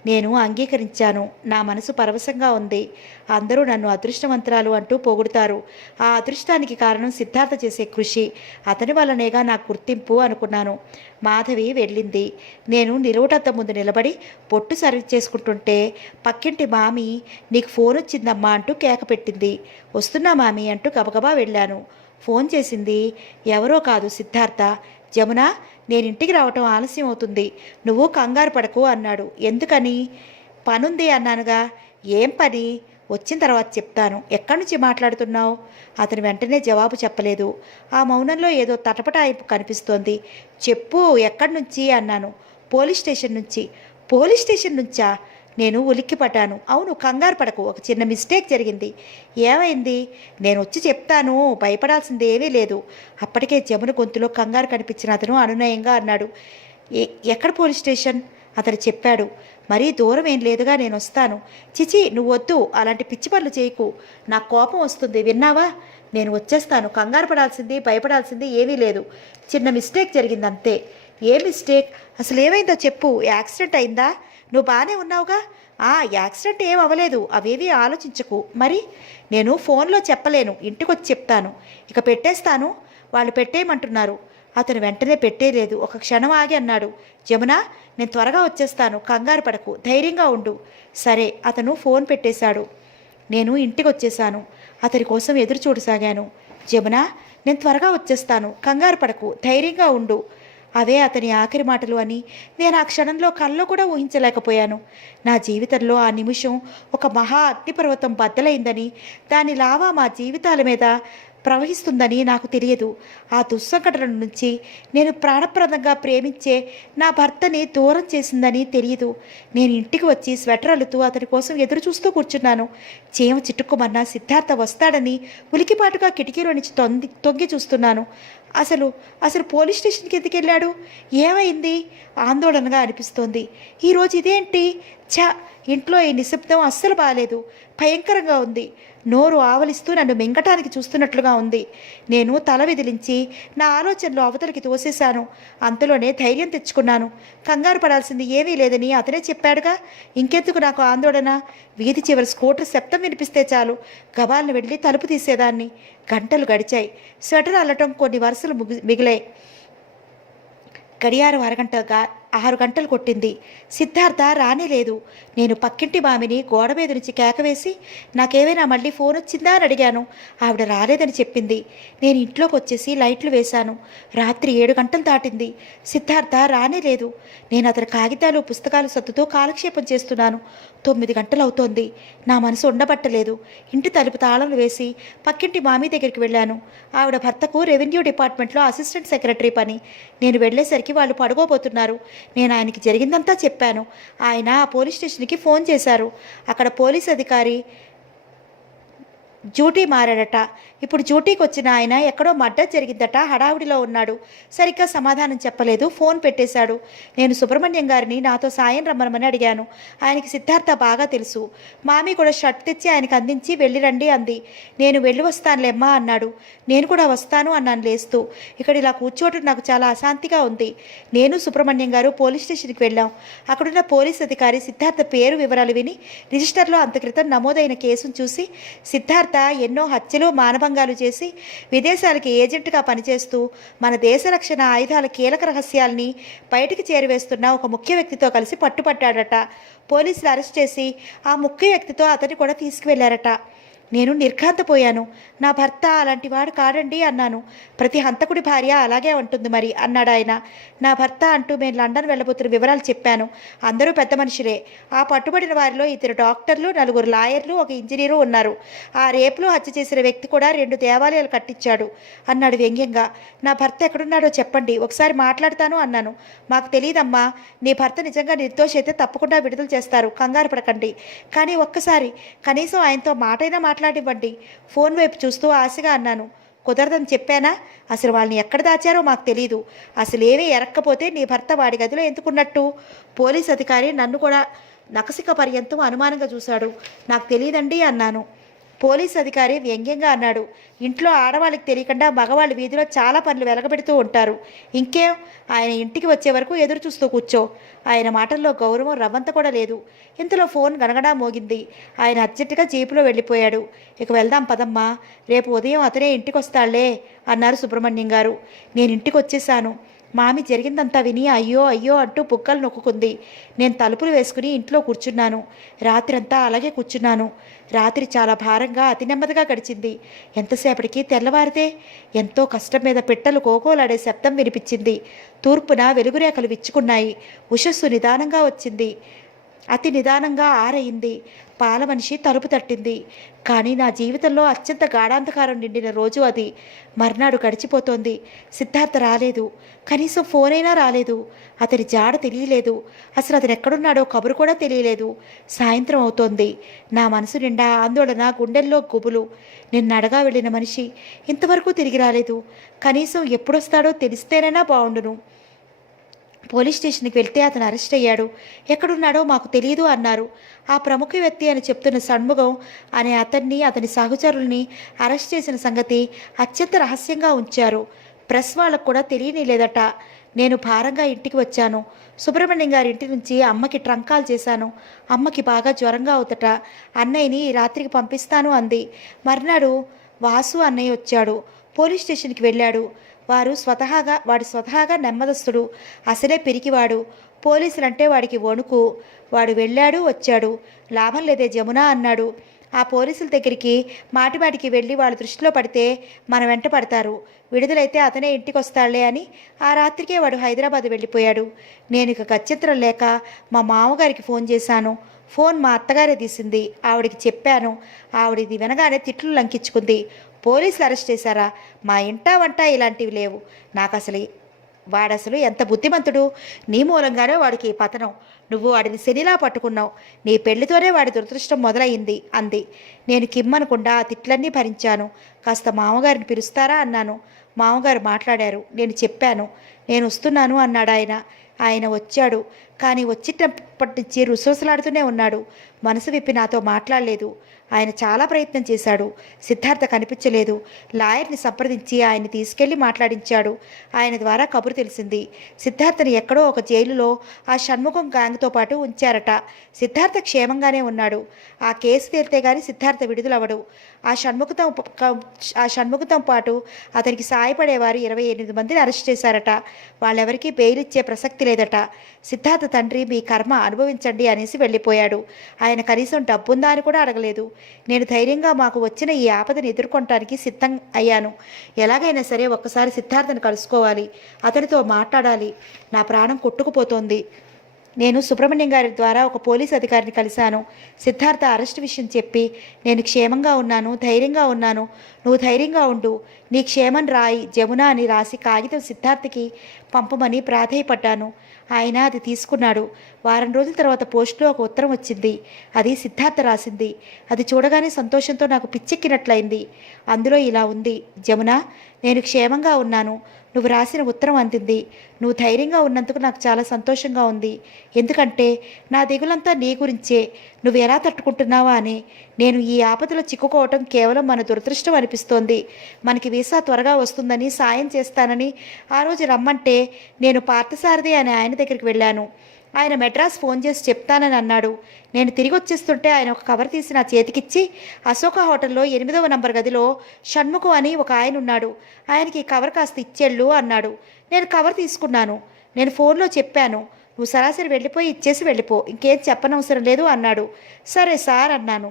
నేను అంగీకరించాను. నా మనసు పరవశంగా ఉంది. అందరూ నన్ను అదృష్టవంతురాలు అంటూ పొగుడుతారు. ఆ అదృష్టానికి కారణం సిద్ధార్థ చేసే కృషి. అతని వల్లనేగా నాకు గుర్తింపు అనుకున్నాను. మాధవి వెళ్ళింది. నేను నిలువుటద్దం ముందు నిలబడి పొట్టు సర్వీస్ చేసుకుంటుంటే పక్కింటి మామి నీకు ఫోన్ వచ్చిందమ్మా అంటూ కేక పెట్టింది. వస్తున్నా మామి అంటూ గబగబా వెళ్ళాను. ఫోన్ చేసింది ఎవరో కాదు, సిద్ధార్థ. జమున, నేను ఇంటికి రావటం ఆలస్యం అవుతుంది, నువ్వు కంగారు పడకు అన్నాడు. ఎందుకని? పనుంది అన్నానుగా. ఏం పని? వచ్చిన తర్వాత చెప్తాను. ఎక్కడి నుంచి మాట్లాడుతున్నావు? అతను వెంటనే జవాబు చెప్పలేదు. ఆ మౌనంలో ఏదో తటపటాయింపు కనిపిస్తోంది. చెప్పు, ఎక్కడి నుంచి అన్నాను. పోలీస్ స్టేషన్ నుంచి. పోలీస్ స్టేషన్ నుంచా? నేను ఉలిక్కిపడ్డాను. అవును, కంగారు పడకు, ఒక చిన్న మిస్టేక్ జరిగింది. ఏమైంది? నేను వచ్చి చెప్తాను, భయపడాల్సింది ఏమీ లేదు. అప్పటికే జమున గొంతులో కంగారు కనిపించిన అతను అనునయంగా అన్నాడు. ఎక్కడ పోలీస్ స్టేషన్? అతను చెప్పాడు. మరీ దూరం ఏం లేదుగా, నేను వస్తాను. చిచి, నువ్వు వద్దు, అలాంటి పిచ్చి పనులు చేయకు, నాకు కోపం వస్తుంది, విన్నావా? నేను వచ్చేస్తాను. కంగారు పడాల్సింది భయపడాల్సింది ఏమీ లేదు. చిన్న మిస్టేక్ జరిగింది అంతే. ఏ మిస్టేక్? అసలు ఏమైందో చెప్పు. యాక్సిడెంట్ అయిందా? నువ్వు బాగానే ఉన్నావుగా? యాక్సిడెంట్ ఏం అవ్వలేదు, అవేవి ఆలోచించకు. మరి నేను ఫోన్లో చెప్పలేను, ఇంటికి వచ్చి చెప్తాను. ఇక పెట్టేస్తాను. వాళ్ళు పెట్టేయమంటున్నారు. అతను వెంటనే పెట్టేయలేదు. ఒక క్షణం ఆగి అన్నాడు, జమున, నేను త్వరగా వచ్చేస్తాను, కంగారు పడకు, ధైర్యంగా ఉండు. సరే. అతను ఫోన్ పెట్టేశాడు. నేను ఇంటికి వచ్చేసాను. అతని కోసం ఎదురు చూడసాగాను. జమున, నేను త్వరగా వచ్చేస్తాను, కంగారు పడకు, ధైర్యంగా ఉండు. అవే అతని ఆఖరి మాటలు అని నేను ఆ క్షణంలో కల్లో కూడా ఊహించలేకపోయాను. నా జీవితంలో ఆ నిమిషం ఒక మహా అగ్నిపర్వతం బద్దలైందని, దాని లావా మా జీవితాల మీద ప్రవహిస్తుందని నాకు తెలియదు. ఆ దుస్సంఘటన నుంచి నేను ప్రాణప్రదంగా ప్రేమించే నా భర్తని దూరం చేసిందని తెలియదు. నేను ఇంటికి వచ్చి స్వెటర్ అల్లుతూ అతని కోసం ఎదురు చూస్తూ కూర్చున్నాను. చీమ చిట్టుకుమన్నా సిద్ధార్థ వస్తాడని ఉలికిపాటుగా కిటికీలో నుంచి తొంగి చూస్తున్నాను. అసలు అసలు పోలీస్ స్టేషన్కి ఎందుకు వెళ్ళాడు? ఏమైంది? ఆందోళనగా అనిపిస్తోంది. ఈరోజు ఇదేంటి? ఇంట్లో ఈ నిశ్శబ్దం అస్సలు బాగాలేదు, భయంకరంగా ఉంది. నోరు ఆవలిస్తూ నన్ను మింగటానికి చూస్తున్నట్లుగా ఉంది. నేను తల విదిలించి నా ఆలోచనలు అవతలికి తోసేశాను. అంతలోనే ధైర్యం తెచ్చుకున్నాను. కంగారు పడాల్సింది ఏమీ లేదని అతనే చెప్పాడుగా, ఇంకెందుకు నాకు ఆందోళన? వీధి చివరి స్కూటర్ శబ్దం వినిపిస్తే చాలు, గబాలను వెళ్ళి తలుపు తీసేదాన్ని. గంటలు గడిచాయి. స్వెటర్ అల్లటం కొన్ని వరుసలు మిగిలాయి. గడియారం 6 గంటలు కొట్టింది. సిద్ధార్థ రానే లేదు. నేను పక్కింటి మామిని గోడ మీద నుంచి కేకవేసి, నాకేమైనా మళ్ళీ ఫోన్ వచ్చిందా అని అడిగాను. ఆవిడ రాలేదని చెప్పింది. నేను ఇంట్లోకి వచ్చేసి లైట్లు వేశాను. రాత్రి 7 గంటలు దాటింది. సిద్ధార్థ రానే లేదు. నేను అతని కాగితాలు పుస్తకాలు సర్దుతూ కాలక్షేపం చేస్తున్నాను. 9 గంటలు అవుతోంది. నా మనసు ఉండబట్టలేదు. ఇంటి తలుపు తాళాలు వేసి పక్కింటి మామి దగ్గరికి వెళ్ళాను. ఆవిడ భర్తకు రెవెన్యూ డిపార్ట్మెంట్లో అసిస్టెంట్ సెక్రటరీ పని. నేను వెళ్ళేసరికి వాళ్ళు పడుకోబోతున్నారు. నేను ఆయనకి జరిగిందంతా చెప్పాను. ఆయన ఆ పోలీస్ స్టేషన్కి ఫోన్ చేశారు. అక్కడ పోలీస్ అధికారి డ్యూటీ మారాడట. ఇప్పుడు డ్యూటీకి వచ్చిన ఆయన ఎక్కడో మర్డర్ జరిగిందట, హడావుడిలో ఉన్నాడు. సరిగ్గా సమాధానం చెప్పలేదు, ఫోన్ పెట్టేశాడు. నేను సుబ్రహ్మణ్యం గారిని నాతో సాయం రమ్మనమని అడిగాను. ఆయనకి సిద్ధార్థ బాగా తెలుసు. మామి కూడా షర్ట్ తెచ్చి ఆయనకు అందించి వెళ్ళి రండి అంది. నేను వెళ్ళి వస్తానులేమ్మా అన్నాడు. నేను కూడా వస్తాను అన్నాను లేస్తూ. ఇక్కడ ఇలా కూర్చోవటం నాకు చాలా అశాంతిగా ఉంది. నేను సుబ్రహ్మణ్యం గారు పోలీస్ స్టేషన్కి వెళ్ళాం. అక్కడున్న పోలీస్ అధికారి సిద్ధార్థ పేరు వివరాలు విని రిజిస్టర్లో అంత క్రితం నమోదైన కేసును చూసి, సిద్ధార్థ ఎన్నో హత్యలు మానభంగాలు చేసి విదేశాలకి ఏజెంట్గా పనిచేస్తూ మన దేశ రక్షణ ఆయుధాల కీలక రహస్యాల్ని బయటికి చేరవేస్తున్న ఒక ముఖ్య వ్యక్తితో కలిసి పట్టుపట్టాడట. పోలీసులు అరెస్ట్ చేసి ఆ ముఖ్య వ్యక్తితో అతన్ని కూడా తీసుకువెళ్లారట. నేను నిర్ఘాంతపోయాను. నా భర్త అలాంటి వాడు కాడండి అన్నాను. ప్రతి హంతకుడి భార్య అలాగే ఉంటుంది మరి అన్నాడు ఆయన. నా భర్త అంటూ మేము లండన్ వెళ్ళబోతున్న వివరాలు చెప్పాను. అందరూ పెద్ద మనుషులే. ఆ పట్టుబడిన వారిలో 2 డాక్టర్లు, 4 లాయర్లు, 1 ఇంజనీరు ఉన్నారు. ఆ రేపులో హత్య చేసిన వ్యక్తి కూడా 2 దేవాలయాలు కట్టించాడు అన్నాడు వ్యంగ్యంగా. నా భర్త ఎక్కడున్నాడో చెప్పండి, ఒకసారి మాట్లాడతాను అన్నాను. మాకు తెలియదమ్మా. నీ భర్త నిజంగా నిర్దోషి అయితే తప్పకుండా విడుదల చేస్తారు, కంగారు పడకండి. కానీ ఒక్కసారి కనీసం ఆయనతో మాటైనా మాట్లాడివ్వండి. ఫోన్ వైపు చూస్తూ ఆశగా అన్నాను. కుదరదని చెప్పానా? అసలు వాళ్ళని ఎక్కడ దాచారో మాకు తెలీదు. అసలు ఏమీ ఎరక్కపోతే నీ భర్త వాడి గదిలో ఎందుకున్నట్టు? పోలీస్ అధికారి నన్ను కూడా నకసిక పర్యంతం అనుమానంగా చూశాడు. నాకు తెలియదండి అన్నాను. పోలీస్ అధికారి వ్యంగ్యంగా అన్నాడు. ఇంట్లో ఆడవాళ్ళకి తెలియకుండా మగవాళ్ళు వీధిలో చాలా పనులు వెలగబెడుతూ ఉంటారు. ఇంకేం, ఆయన ఇంటికి వచ్చే వరకు ఎదురు చూస్తూ కూర్చో. ఆయన మాటల్లో గౌరవం రవ్వంత కూడా లేదు. ఇంతలో ఫోన్ గనగడా మోగింది. ఆయన అర్జెంటుగా జీపులో వెళ్ళిపోయాడు. ఇక వెళ్దాం పదమ్మా, రేపు ఉదయం అతనే ఇంటికి వస్తాళ్లే అన్నారు సుబ్రహ్మణ్యం గారు. నేను ఇంటికి వచ్చేసాను. మామి జరిగిందంతా విని అయ్యో అయ్యో అంటూ బుగ్గలు నొక్కుకుంది. నేను తలుపులు వేసుకుని ఇంట్లో కూర్చున్నాను. రాత్రంతా అలాగే కూర్చున్నాను. రాత్రి చాలా భారంగా అతి నెమ్మదిగా గడిచింది. ఎంతసేపటికి తెల్లవారితే ఎంతో కష్టం మీద పిట్టలు కోకోలాడే శబ్దం వినిపించింది. తూర్పున వెలుగురేఖలు విచ్చుకున్నాయి. ఉషస్సు నిదానంగా వచ్చింది. అతి నిదానంగా ఆరయింది. పాల మనిషి తలుపు తట్టింది. కానీ నా జీవితంలో అత్యంత గాఢాంధకారం నిండిన రోజు అది. మర్నాడు గడిచిపోతోంది. సిద్ధార్థ రాలేదు. కనీసం ఫోన్ అయినా రాలేదు. అతని జాడ తెలియలేదు. అసలు అతను ఎక్కడున్నాడో కబురు కూడా తెలియలేదు. సాయంత్రం అవుతోంది. నా మనసు నిండా ఆందోళన, గుండెల్లో గుబులు. నిన్నడగా వెళ్ళిన మనిషి ఇంతవరకు తిరిగి రాలేదు. కనీసం ఎప్పుడొస్తాడో తెలిస్తేనైనా బాగుండును. పోలీస్ స్టేషన్కి వెళ్తే అతను అరెస్ట్ అయ్యాడు. ఎక్కడున్నాడో మాకు తెలియదు అన్నారు. ఆ ప్రముఖ వ్యక్తి అని చెప్తున్న షణ్ముగం అనే అతన్ని, అతని సహచరుల్ని అరెస్ట్ చేసిన సంగతి అత్యంత రహస్యంగా ఉంచారు. ప్రెస్ వాళ్ళకు కూడా తెలియనిలేదట. నేను భారంగా ఇంటికి వచ్చాను. సుబ్రహ్మణ్యం గారి ఇంటి నుంచి అమ్మకి ట్రంకాలు చేశాను. అమ్మకి బాగా జ్వరంగా అవుతట. అన్నయ్యని ఈ రాత్రికి పంపిస్తాను అంది. మర్నాడు వాసు అన్నయ్య వచ్చాడు. పోలీస్ స్టేషన్కి వెళ్ళాడు. వాడు స్వతహాగా నెమ్మదస్తుడు. అసలే పిరికివాడు. పోలీసులంటే వాడికి వణుకు. వాడు వెళ్ళాడు, వచ్చాడు. లాభం లేదే జమున అన్నాడు. ఆ పోలీసుల దగ్గరికి మాటిమాటికి వెళ్ళి వాళ్ళ దృష్టిలో పడితే మన వెంట పడతారు. విడుదలైతే అతనే ఇంటికి వస్తాడులే అని ఆ రాత్రికే వాడు హైదరాబాద్ వెళ్ళిపోయాడు. నేను ఇక గత్యంతరం లేక మా మామగారికి ఫోన్ చేశాను. ఫోన్ మా అత్తగారే తీసింది. ఆవిడికి చెప్పాను. ఆవిడిది వినగానే తిట్లు లంకించుకుంది. పోలీసులు అరెస్ట్ చేశారా? మా ఇంటా వంట ఇలాంటివి లేవు. వాడసలు ఎంత బుద్ధిమంతుడు. నీ మూలంగానే వాడికి ఈ పతనం. నువ్వు వాడిని శనిలా పట్టుకున్నావు. నీ పెళ్లితోనే వాడి దురదృష్టం మొదలయ్యింది అంది. నేను కిమ్మనకుండా ఆ తిట్లన్నీ భరించాను. కాస్త మామగారిని పిలుస్తారా అన్నాను. మామగారు మాట్లాడారు. నేను చెప్పాను. నేను వస్తున్నాను అన్నాడు ఆయన. ఆయన వచ్చాడు. కానీ వచ్చేటప్పటి నుంచి రుసరుసలాడుతూనే ఉన్నాడు. మనసు విప్పి నాతో మాట్లాడలేదు. ఆయన చాలా ప్రయత్నం చేశాడు. సిద్ధార్థ కనిపించలేదు. లాయర్ని సంప్రదించి ఆయన్ని తీసుకెళ్లి మాట్లాడించాడు. ఆయన ద్వారా కబురు తెలిసింది. సిద్ధార్థని ఎక్కడో ఒక జైలులో ఆ షణ్ముఖం గ్యాంగ్తో పాటు ఉంచారట. సిద్ధార్థ క్షేమంగానే ఉన్నాడు. ఆ కేసు తేలితే గాని సిద్ధార్థ విడుదలవడు. ఆ షణ్ముఖంతో పాటు అతనికి సాయపడేవారు 28 మందిని అరెస్ట్ చేశారట. వాళ్ళెవరికీ బెయిల్ ఇచ్చే ప్రసక్తి లేదట. సిద్ధార్థ తండ్రి మీ కర్మ అనుభవించండి అనేసి వెళ్ళిపోయాడు. ఆయన కనీసం డబ్బుందా అని కూడా అడగలేదు. నేను ధైర్యంగా మాకు వచ్చిన ఈ ఆపదను ఎదుర్కొనటానికి సిద్ధం అయ్యాను. ఎలాగైనా సరే ఒక్కసారి సిద్ధార్థను కలుసుకోవాలి. అతనితో మాట్లాడాలి. నా ప్రాణం కొట్టుకుపోతోంది. నేను సుబ్రహ్మణ్యం గారి ద్వారా ఒక పోలీస్ అధికారిని కలిశాను. సిద్ధార్థ అరెస్ట్ విషయం చెప్పి నేను క్షేమంగా ఉన్నాను, ధైర్యంగా ఉన్నాను, నువ్వు ధైర్యంగా ఉండు, నీ క్షేమం రాయి జమున అని రాసి కాగితం సిద్ధార్థకి పంపమని ప్రాధేయపడ్డాను. ఆయన అది తీసుకున్నాడు. వారం రోజుల తర్వాత పోస్టులో ఒక ఉత్తరం వచ్చింది. అది సిద్ధార్థ రాసింది. అది చూడగానే సంతోషంతో నాకు పిచ్చెక్కినట్లయింది. అందులో ఇలా ఉంది: జమున, నేను క్షేమంగా ఉన్నాను. నువ్వు రాసిన ఉత్తరం అందింది. నువ్వు ధైర్యంగా ఉన్నందుకు నాకు చాలా సంతోషంగా ఉంది. ఎందుకంటే నా దిగులంతా నీ గురించే. నువ్వు ఎలా తట్టుకుంటున్నావా అని. నేను ఈ ఆపదలో చిక్కుకోవటం కేవలం మన దురదృష్టం అనిపిస్తోంది. మనకి వీసా త్వరగా వస్తుందని, సాయం చేస్తానని ఆ రోజు రమ్మంటే నేను పార్థసారథి అనే ఆయన దగ్గరికి వెళ్ళాను. ఆయన మెడ్రాస్ ఫోన్ చేసి చెప్తానని అన్నాడు. నేను తిరిగి వచ్చేస్తుంటే ఆయన ఒక కవర్ తీసి నా చేతికిచ్చి, అశోక హోటల్లో 8వ నంబర్ గదిలో షణ్ముఖం అని ఒక ఆయన ఉన్నాడు, ఆయనకి ఈ కవర్ కాస్త ఇచ్చేళ్ళు అన్నాడు. నేను కవర్ తీసుకున్నాను. నేను ఫోన్లో చెప్పాను, నువ్వు సరాసరి వెళ్ళిపోయి ఇచ్చేసి వెళ్ళిపో, ఇంకేం చెప్పనవసరం లేదు అన్నాడు. సరే సార్ అన్నాను.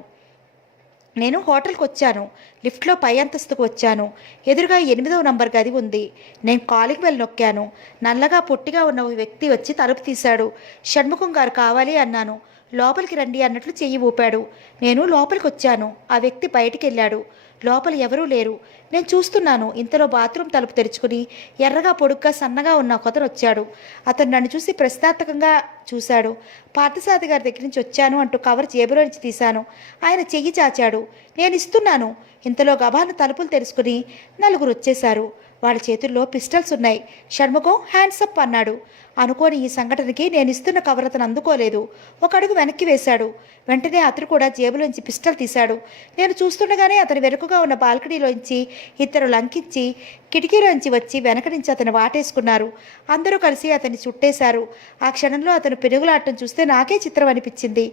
నేను హోటల్కి వచ్చాను. లిఫ్ట్లో పై అంతస్తుకు వచ్చాను. ఎదురుగా 8వ నంబర్ గది ఉంది. నేను కాలింగ్ బెల్ నొక్కాను. నల్లగా పొట్టిగా ఉన్న వ్యక్తి వచ్చి తలుపు తీశాడు. షణ్ముఖం గారు కావాలి అన్నాను. లోపలికి రండి అన్నట్లు చెయ్యి ఊపాడు. నేను లోపలికి వచ్చాను. ఆ వ్యక్తి బయటికి వెళ్ళాడు. లోపల ఎవరూ లేరు. నేను చూస్తున్నాను. ఇంతలో బాత్రూమ్ తలుపు తెరుచుకుని ఎర్రగా పొడుగ్గా సన్నగా ఉన్న ఒకతను వచ్చాడు. అతను నన్ను చూసి ప్రశ్నార్థకంగా చూశాడు. పార్థసారథి గారి దగ్గర నుంచి వచ్చాను అంటూ కవర్ జేబులో నుంచి తీశాను. ఆయన చెయ్యి చాచాడు. నేను ఇస్తున్నాను. ఇంతలో గబాను తలుపులు తెరుచుకుని నలుగురు వచ్చేశారు. వాళ్ళ చేతుల్లో పిస్టల్స్ ఉన్నాయి. షణ్ముఖం హ్యాండ్సప్ అన్నాడు. అనుకోని ఈ సంఘటనకి నేను ఇస్తున్న కవర్ అతను అందుకోలేదు. ఒక అడుగు వెనక్కి వేశాడు. వెంటనే అతను కూడా జేబులోంచి పిస్టల్ తీశాడు. నేను చూస్తుండగానే అతని వెనుకగా ఉన్న బాల్కనీలోంచి ఇద్దరు లంకించి కిటికీలోంచి వచ్చి వెనక నుంచి అతను వాటేసుకున్నారు. అందరూ కలిసి అతన్ని చుట్టేశారు. ఆ క్షణంలో అతను పెనుగులాడటం చూస్తే నాకే చిత్రం అనిపించింది.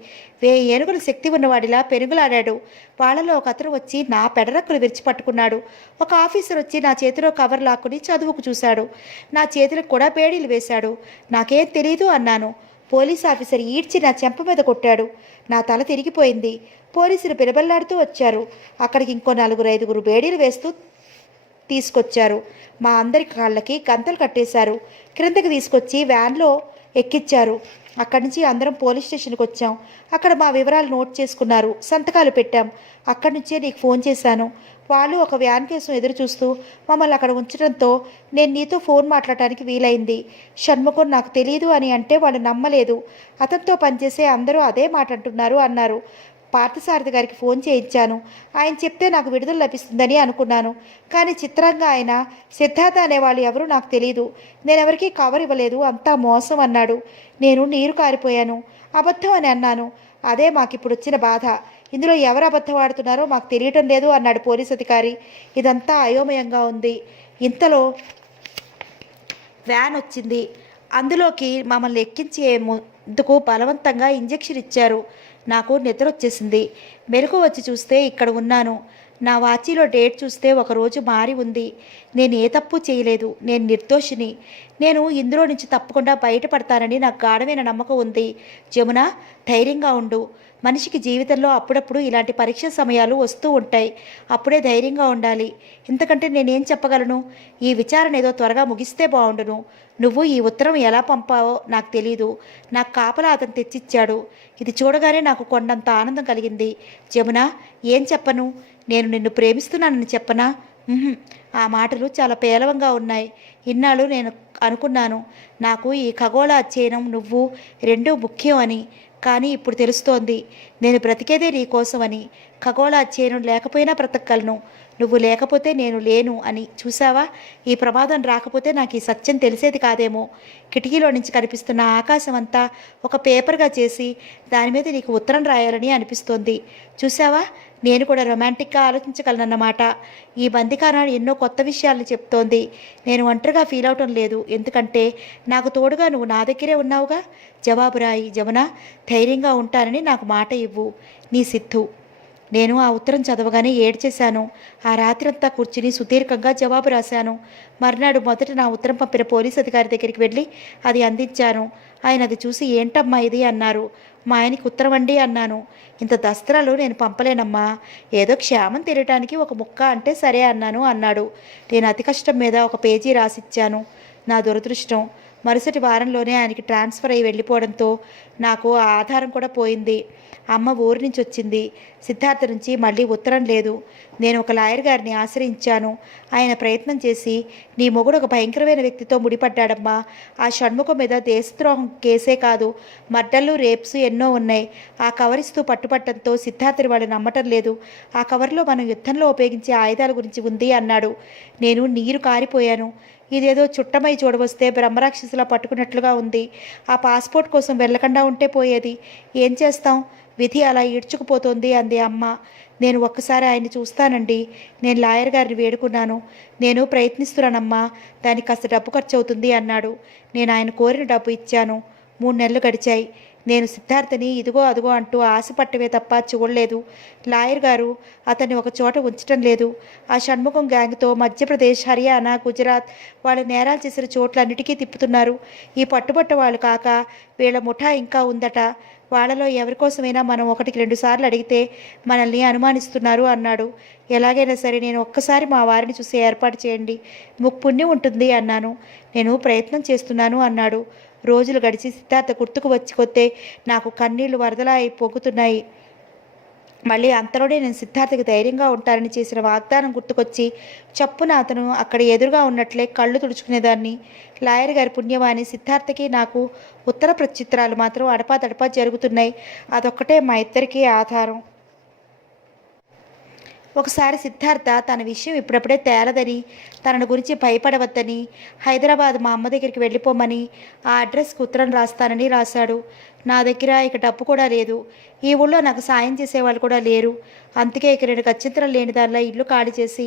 1000 ఏనుగుల శక్తి ఉన్నవాడిలా పెనుగులాడాడు. వాళ్ళలో ఒక అతను వచ్చి నా పెడరక్కులు విరిచి పట్టుకున్నాడు. ఒక ఆఫీసర్ వచ్చి నా చేతిలో కవర్ లాక్కుని చదువుకు చూశాడు. నా చేతులకు కూడా పేడీలు వేశాడు. నాకేం తెలీదు అన్నాను. పోలీస్ ఆఫీసర్ ఈడ్చి నా చెంప మీద కొట్టాడు. నా తల తిరిగిపోయింది. పోలీసులు బిలబల్లాడుతూ వచ్చారు. అక్కడికి ఇంకో 4-5 బేడీలు వేస్తూ తీసుకొచ్చారు. మా అందరి కాళ్ళకి గంతలు కట్టేశారు. క్రిందకి తీసుకొచ్చి వ్యాన్లో ఎక్కించారు. అక్కడి నుంచి అందరం పోలీస్ స్టేషన్కి వచ్చాం. అక్కడ మా వివరాలు నోట్ చేసుకున్నారు. సంతకాలు పెట్టాం. అక్కడి నుంచే నీకు ఫోన్ చేశాను. వాళ్ళు ఒక వ్యాన్ కోసం ఎదురు చూస్తూ మమ్మల్ని అక్కడ ఉంచడంతో నేను నీతో ఫోన్ మాట్లాడటానికి వీలైంది. షణ్ముఖం నాకు తెలియదు అని అంటే వాళ్ళు నమ్మలేదు. అతనితో పనిచేసే అందరూ అదే మాట అంటున్నారు అన్నారు. పార్థసారథి గారికి ఫోన్ చేయించాను. ఆయన చెప్తే నాకు విడుదల లభిస్తుందని అనుకున్నాను. కానీ చిత్రంగా ఆయన సిద్ధార్థ అనేవాళ్ళు ఎవరూ నాకు తెలియదు. నేనెవరికీ కవర్ ఇవ్వలేదు, అంతా మోసం అన్నాడు. నేను నీరు కారిపోయాను. అబద్ధం అని అన్నాను. అదే మాకిప్పుడు వచ్చిన బాధ. ఇందులో ఎవరు అబద్ధం ఆడుతున్నారో మాకు తెలియటం లేదు అన్నాడు పోలీస్ అధికారి. ఇదంతా అయోమయంగా ఉంది. ఇంతలో వ్యాన్ వచ్చింది. అందులోకి మమ్మల్ని ఎక్కించే ముందుకు బలవంతంగా ఇంజెక్షన్ ఇచ్చారు. నాకు నిద్ర వచ్చేసింది. మెలకు వచ్చి చూస్తే ఇక్కడ ఉన్నాను. నా వాచీలో డేట్ చూస్తే ఒకరోజు మారి ఉంది. నేను ఏ తప్పు చేయలేదు. నేను నిర్దోషిని. నేను ఇందులో నుంచి తప్పకుండా బయటపడతానని నాకు గాఢమైన నమ్మకం ఉంది. జమున, ధైర్యంగా ఉండు. మనిషికి జీవితంలో అప్పుడప్పుడు ఇలాంటి పరీక్ష సమయాలు వస్తూ ఉంటాయి. అప్పుడే ధైర్యంగా ఉండాలి. ఇంతకంటే నేనేం చెప్పగలను? ఈ విచారణ ఏదో త్వరగా ముగిస్తే బాగుండును. నువ్వు ఈ ఉత్తరం ఎలా పంపావో నాకు తెలీదు. నాకు కాపలా అతను తెచ్చిచ్చాడు. ఇది చూడగానే నాకు కొండంత ఆనందం కలిగింది. జమున, ఏం చెప్పను? నేను నిన్ను ప్రేమిస్తున్నానని చెప్పనా? ఆ మాటలు చాలా పేలవంగా ఉన్నాయి. ఇన్నాళ్ళు నేను అనుకున్నాను నాకు ఈ ఖగోళ అధ్యయనం నువ్వు రెండూ ముఖ్యం అని. కానీ ఇప్పుడు తెలుస్తోంది నేను బ్రతికేదే నీ కోసమని. ఖగోళ అధ్యయనం లేకపోయినా బ్రతకగలను. నువ్వు లేకపోతే నేను లేను అని. చూసావా, ఈ ప్రమాదం రాకపోతే నాకు ఈ సత్యం తెలిసేది కాదేమో. కిటికీలో నుంచి కనిపిస్తున్న ఆకాశం అంతా ఒక పేపర్గా చేసి దాని మీద నీకు ఉత్తరం రాయాలని అనిపిస్తోంది. చూసావా, నేను కూడా రొమాంటిక్గా ఆలోచించగలనన్నమాట. ఈ బందికాన ఎన్నో కొత్త విషయాలను చెప్తోంది. నేను ఒంటరిగా ఫీల్ అవటం లేదు. ఎందుకంటే నాకు తోడుగా నువ్వు నా దగ్గరే ఉన్నావుగా. జవాబు రాయి జమున. ధైర్యంగా ఉంటానని నాకు మాట ఇవ్వు. నీ సిద్ధు. నేను ఆ ఉత్తరం చదవగానే ఏడ్చేశాను. ఆ రాత్రంతా కూర్చుని సుదీర్ఘంగా జవాబు రాశాను. మర్నాడు మొదట నా ఉత్తరం పంపిన పోలీస్ అధికారి దగ్గరికి వెళ్ళి అది అందించాను. ఆయన అది చూసి ఏంటమ్మా ఇది అన్నారు. మా ఆయనకి ఉత్తరం అండి అన్నాను. ఇంత దస్త్రాలు నేను పంపలేనమ్మా. ఏదో క్షేమం తెలియటానికి ఒక ముక్క అంటే సరే అన్నాడు. నేను అతి కష్టం మీద ఒక పేజీ రాసిచ్చాను. నా దురదృష్టం మరుసటి వారంలోనే ఆయనకి ట్రాన్స్ఫర్ అయ్యి వెళ్ళిపోవడంతో నాకు ఆ ఆధారం కూడా పోయింది. అమ్మ ఊరి నుంచి వచ్చింది. సిద్ధార్థ నుంచి మళ్ళీ ఉత్తరం లేదు. నేను ఒక లాయర్ గారిని ఆశ్రయించాను. ఆయన ప్రయత్నం చేసి నీ మొగుడు ఒక భయంకరమైన వ్యక్తితో ముడిపడ్డాడమ్మా. ఆ షణ్ముఖం మీద దేశద్రోహం కేసే కాదు, మర్డర్లు రేప్స్ ఎన్నో ఉన్నాయి. ఆ కవరిస్తూ పట్టుపట్టడంతో సిద్ధార్థని వాళ్ళు నమ్మటం లేదు. ఆ కవర్లో మనం యుద్ధంలో ఉపయోగించే ఆయుధాల గురించి ఉంది అన్నాడు. నేను నీరు కారిపోయాను. ఇదేదో చుట్టమై చూడవస్తే బ్రహ్మరాక్షసులా పట్టుకున్నట్లుగా ఉంది. ఆ పాస్పోర్ట్ కోసం వెళ్ళకుండా ఉంటే పోయేది. ఏం చేస్తాం, విధి అలా ఈడ్చుకుపోతుంది అంది అమ్మ. నేను ఒక్కసారి ఆయన్ని చూస్తానండి. నేను లాయర్ గారిని వేడుకున్నాను. నేను ప్రయత్నిస్తున్నానమ్మా, దానికి కాస్త డబ్బు ఖర్చు అవుతుంది అన్నాడు. నేను ఆయన కోరిన డబ్బు ఇచ్చాను. 3 నెలలు గడిచాయి. నేను సిద్ధార్థని ఇదిగో అదిగో అంటూ ఆశపట్టవే తప్ప చూడలేదు. లాయర్ గారు అతన్ని ఒక చోట ఉంచటం లేదు. ఆ షణ్ముఖం గ్యాంగ్తో మధ్యప్రదేశ్, హర్యానా, గుజరాత్ వాళ్ళు నేరాలు చేసిన చోట్లన్నిటికీ తిప్పుతున్నారు. ఈ పట్టుబట్ట వాళ్ళు కాక వీళ్ళ ముఠా ఇంకా ఉందట. వాళ్ళలో ఎవరికోసమైనా మనం 1-2 సార్లు అడిగితే మనల్ని అనుమానిస్తున్నారు అన్నాడు. ఎలాగైనా సరే నేను ఒక్కసారి మా వారిని చూసి ఏర్పాటు చేయండి, పుణ్యం ఉంటుంది అన్నాను. నేను ప్రయత్నం చేస్తున్నాను అన్నాడు. రోజులు గడిచి సిద్ధార్థ గుర్తుకు వచ్చి కొత్తే నాకు కన్నీళ్లు వరదలా అయి పొగుతున్నాయి. మళ్ళీ అంతలోనే నేను సిద్ధార్థకి ధైర్యంగా ఉంటానని చేసిన వాగ్దానం గుర్తుకొచ్చి చప్పున అతను అక్కడ ఎదురుగా ఉన్నట్లే కళ్ళు తుడుచుకునేదాన్ని. లాయర్ గారి పుణ్యమాని సిద్ధార్థకి నాకు ఉత్తర ప్రత్యుత్తరాలు మాత్రం అడపాదడపా జరుగుతున్నాయి. అదొక్కటే మా ఇద్దరికీ ఆధారం. ఒకసారి సిద్ధార్థ తన విషయం ఇప్పుడప్పుడే తేలదని, తనను గురించి భయపడవద్దని, హైదరాబాద్ మా అమ్మ దగ్గరికి వెళ్ళిపోమని, ఆ అడ్రస్కి ఉత్తరం రాస్తానని రాశాడు. నా దగ్గర ఇక డబ్బు కూడా లేదు. ఈ ఊళ్ళో నాకు సాయం చేసేవాళ్ళు కూడా లేరు. అందుకే ఇక నేను గత్యంతరం లేని దానిలో ఇల్లు ఖాళీ చేసి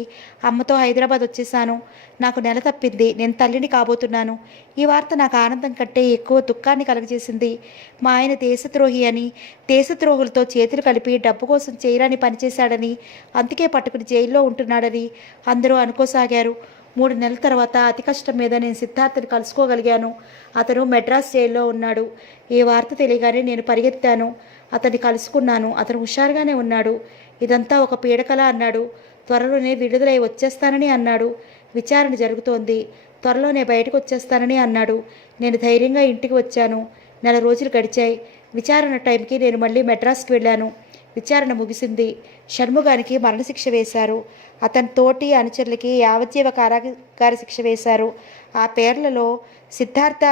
అమ్మతో హైదరాబాద్ వచ్చేసాను. నాకు నెల తప్పింది. నేను తల్లిని కాబోతున్నాను. ఈ వార్త నాకు ఆనందం కంటే ఎక్కువ దుఃఖాన్ని కలుగజేసింది. మా ఆయన దేశద్రోహి అని, దేశద్రోహులతో చేతులు కలిపి డబ్బు కోసం చేయరాని పనిచేశాడని, అందుకే పట్టుకుని జైల్లో ఉంటున్నాడని అందరూ అనుకోసాగారు. 3 నెలల తర్వాత అతి కష్టం మీద నేను సిద్ధార్థని కలుసుకోగలిగాను. అతను మెడ్రాస్ జైల్లో ఉన్నాడు. ఈ వార్త తెలియగానే నేను పరిగెత్తాను. అతన్ని కలుసుకున్నాను. అతను హుషారుగానే ఉన్నాడు. ఇదంతా ఒక పీడకల అన్నాడు. త్వరలోనే విడుదలై వచ్చేస్తానని అన్నాడు. విచారణ జరుగుతోంది. త్వరలోనే బయటకు వచ్చేస్తానని అన్నాడు. నేను ధైర్యంగా ఇంటికి వచ్చాను. 4 రోజులు గడిచాయి. విచారణ టైంకి నేను మళ్ళీ మెడ్రాస్కి వెళ్ళాను. విచారణ ముగిసింది. షణ్ముగానికి మరణశిక్ష వేశారు. అతని తోటి అనుచరులకి యావజ్జీవ కారాగార శిక్ష వేశారు. ఆ పేర్లలో సిద్ధార్థ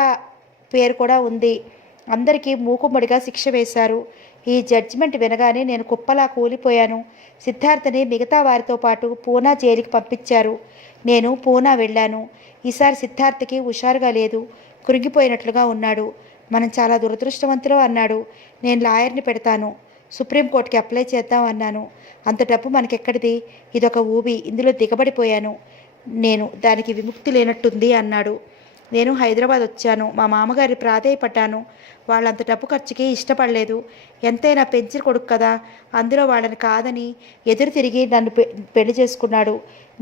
పేరు కూడా ఉంది. అందరికీ మూకుమ్మడిగా శిక్ష వేశారు. ఈ జడ్జిమెంట్ వినగానే నేను కుప్పలా కూలిపోయాను. సిద్ధార్థని మిగతా వారితో పాటు పూనా జైలుకి పంపించారు. నేను పూనా వెళ్ళాను. ఈసారి సిద్ధార్థకి హుషారుగా లేదు, కృంగిపోయినట్లుగా ఉన్నాడు. మనం చాలా దురదృష్టవంతులు అన్నాడు. నేను లాయర్ని పెడతాను, సుప్రీంకోర్టుకి అప్లై చేద్దాం అన్నాను. అంత డబ్బు మనకెక్కడిది, ఇదొక ఊబి, ఇందులో దిగబడిపోయాను నేను, దానికి విముక్తి లేనట్టుంది అన్నాడు. నేను హైదరాబాద్ వచ్చాను. మా మామగారి ప్రాధేయపడ్డాను. వాళ్ళంత డబ్బు ఖర్చుకి ఇష్టపడలేదు. ఎంతైనా పెంచిన కొడుకు కదా, అందులో వాళ్ళని కాదని ఎదురు తిరిగి నన్ను పెళ్లి చేసుకున్నాడు.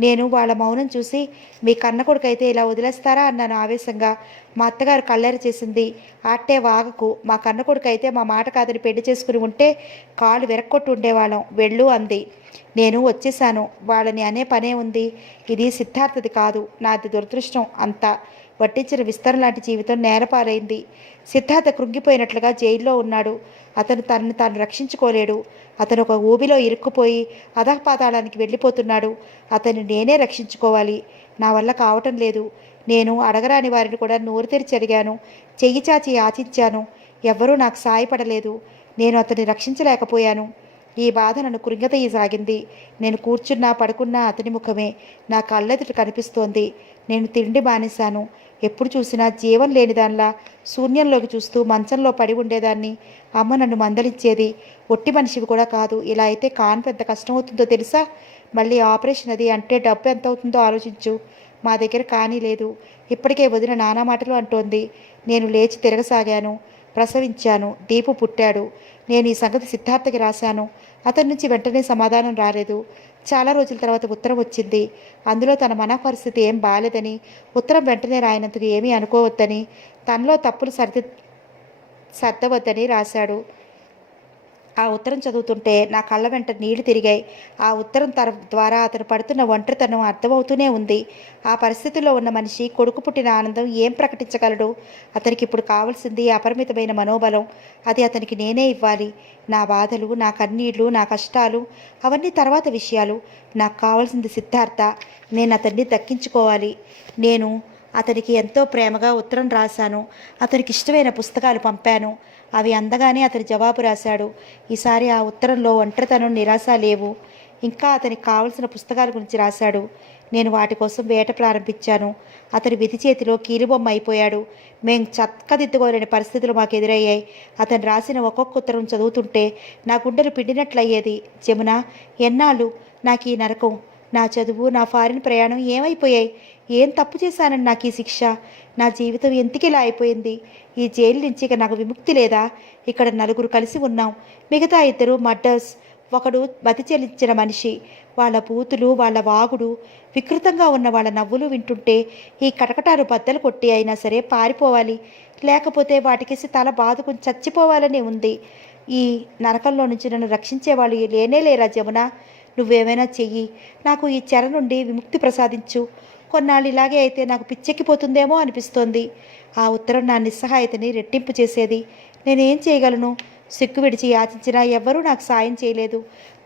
నేను వాళ్ళ మౌనం చూసి, మీ కన్న కొడుకు అయితే ఇలా వదిలేస్తారా అన్నాను ఆవేశంగా. మా అత్తగారు కళ్ళెర చేసింది. ఆట్టే వాగకు, మా కన్న కొడుకు అయితే మా మాట కాదని పెళ్లి చేసుకుని ఉంటే కాళ్ళు విరక్కొట్టు ఉండేవాళ్ళం, వెళ్ళు అంది. నేను వచ్చేసాను. వాళ్ళని అనే పనే ఉంది. ఇది సిద్ధార్థది కాదు, నాది దురదృష్టం అంతా. వడ్డించిన విస్తరణ లాంటి జీవితం నేలపాలైంది. సిద్ధార్థ కృంగిపోయినట్లుగా జైల్లో ఉన్నాడు. అతను తనను తాను రక్షించుకోలేడు. అతను ఒక ఊబిలో ఇరుక్కుపోయి అధపాతాళానికి వెళ్ళిపోతున్నాడు. అతన్ని నేనే రక్షించుకోవాలి. నా వల్ల కావటం లేదు. నేను అడగరాని వారిని కూడా నోరు తెరిచి అడిగాను, చెయ్యి చాచి యాచించాను. ఎవ్వరూ నాకు సాయపడలేదు. నేను అతన్ని రక్షించలేకపోయాను. ఈ బాధ నన్ను కృంగతీయసాగింది. నేను కూర్చున్నా పడుకున్నా అతని ముఖమే నా కళ్ళెదుట కనిపిస్తోంది. నేను తిండి బానేశాను. ఎప్పుడు చూసినా జీవం లేనిదానిలా శూన్యంలోకి చూస్తూ మంచంలో పడి ఉండేదాన్ని. అమ్మ నన్ను మందలించేది, ఒట్టి మనిషివి కూడా కాదు, ఇలా అయితే కాన్పు ఎంత కష్టమవుతుందో తెలుసా? మళ్ళీ ఆపరేషన్ అది అంటే డబ్బు ఎంత అవుతుందో ఆలోచించు. మా దగ్గర కానీ లేదు. ఇప్పటికే వదిన నానా మాటలు అంటోంది. నేను లేచి తిరగసాగాను. ప్రసవించాను. దీపు పుట్టాడు. నేను ఈ సంగతి సిద్ధార్థకి రాశాను. అతని నుంచి వెంటనే సమాధానం రాలేదు. చాలా రోజుల తర్వాత ఉత్తరం వచ్చింది. అందులో తన మన పరిస్థితి ఏం బాలేదని, ఉత్తరం వెంటనే రాయనందుకు ఏమీ అనుకోవద్దని, తనలో తప్పులు సర్దవద్దని రాశాడు. ఆ ఉత్తరం చదువుతుంటే నా కళ్ళ వెంట నీళ్లు తిరిగాయి. ఆ ఉత్తరం ద్వారా అతను పడుతున్న ఒంటరితనం అర్థమవుతూనే ఉంది. ఆ పరిస్థితుల్లో ఉన్న మనిషి కొడుకు పుట్టిన ఆనందం ఏం ప్రకటించగలడు? అతనికి ఇప్పుడు కావాల్సింది అపరిమితమైన మనోబలం. అది అతనికి నేనే ఇవ్వాలి. నా బాధలు, నా కన్నీళ్లు, నా కష్టాలు అవన్నీ తర్వాత విషయాలు. నాకు కావాల్సింది సిద్ధార్థ. నేను అతన్ని దక్కించుకోవాలి. నేను అతనికి ఎంతో ప్రేమగా ఉత్తరం రాశాను. అతనికి ఇష్టమైన పుస్తకాలు పంపాను. అవి అందగానే అతని జవాబు రాశాడు. ఈసారి ఆ ఉత్తరంలో ఒంటరితనం, నిరాశ లేవు. ఇంకా అతనికి కావలసిన పుస్తకాల గురించి రాశాడు. నేను వాటి కోసం వేట ప్రారంభించాను. అతని విధి చేతిలో కీలుబొమ్మ అయిపోయాడు. మేం చక్కదిద్దుకోలేని పరిస్థితులు మాకు ఎదురయ్యాయి. అతను రాసిన ఒక్కొక్క ఉత్తరం చదువుతుంటే నా గుండెలు పిండినట్లయ్యేది. జమున, ఎన్నాళ్ళు నాకు ఈ నరకం? నా చదువు, నా ఫారిన్ ప్రయాణం ఏమైపోయాయి? ఏం తప్పు చేశానని నాకు ఈ శిక్ష? నా జీవితం ఎందుకిలా అయిపోయింది? ఈ జైలు నుంచి ఇక నాకు విముక్తి లేదా? ఇక్కడ నలుగురు కలిసి ఉన్నాం. మిగతా ఇద్దరు మర్డర్స్. ఒకడు మతి చెల్లించిన మనిషి. వాళ్ళ బూతులు, వాళ్ళ వాగుడు, వికృతంగా ఉన్న వాళ్ళ నవ్వులు వింటుంటే ఈ కటకటాలు బద్దలు కొట్టి అయినా సరే పారిపోవాలి. లేకపోతే వాటికేసి తల బాదుకుని చచ్చిపోవాలని ఉంది. ఈ నరకంలో నుంచి నన్ను రక్షించేవాళ్ళు లేనే లేరా జమున? నువ్వేమైనా చెయ్యి. నాకు ఈ చెర నుండి విముక్తి ప్రసాదించు. కొన్నాళ్ళు ఇలాగే అయితే నాకు పిచ్చెక్కిపోతుందేమో అనిపిస్తోంది. ఆ ఉత్తరం నా నిస్సహాయతని రెట్టింపు చేసేది. నేనేం చేయగలను? సిగ్గు విడిచి యాచించినా ఎవ్వరూ నాకు సాయం చేయలేదు.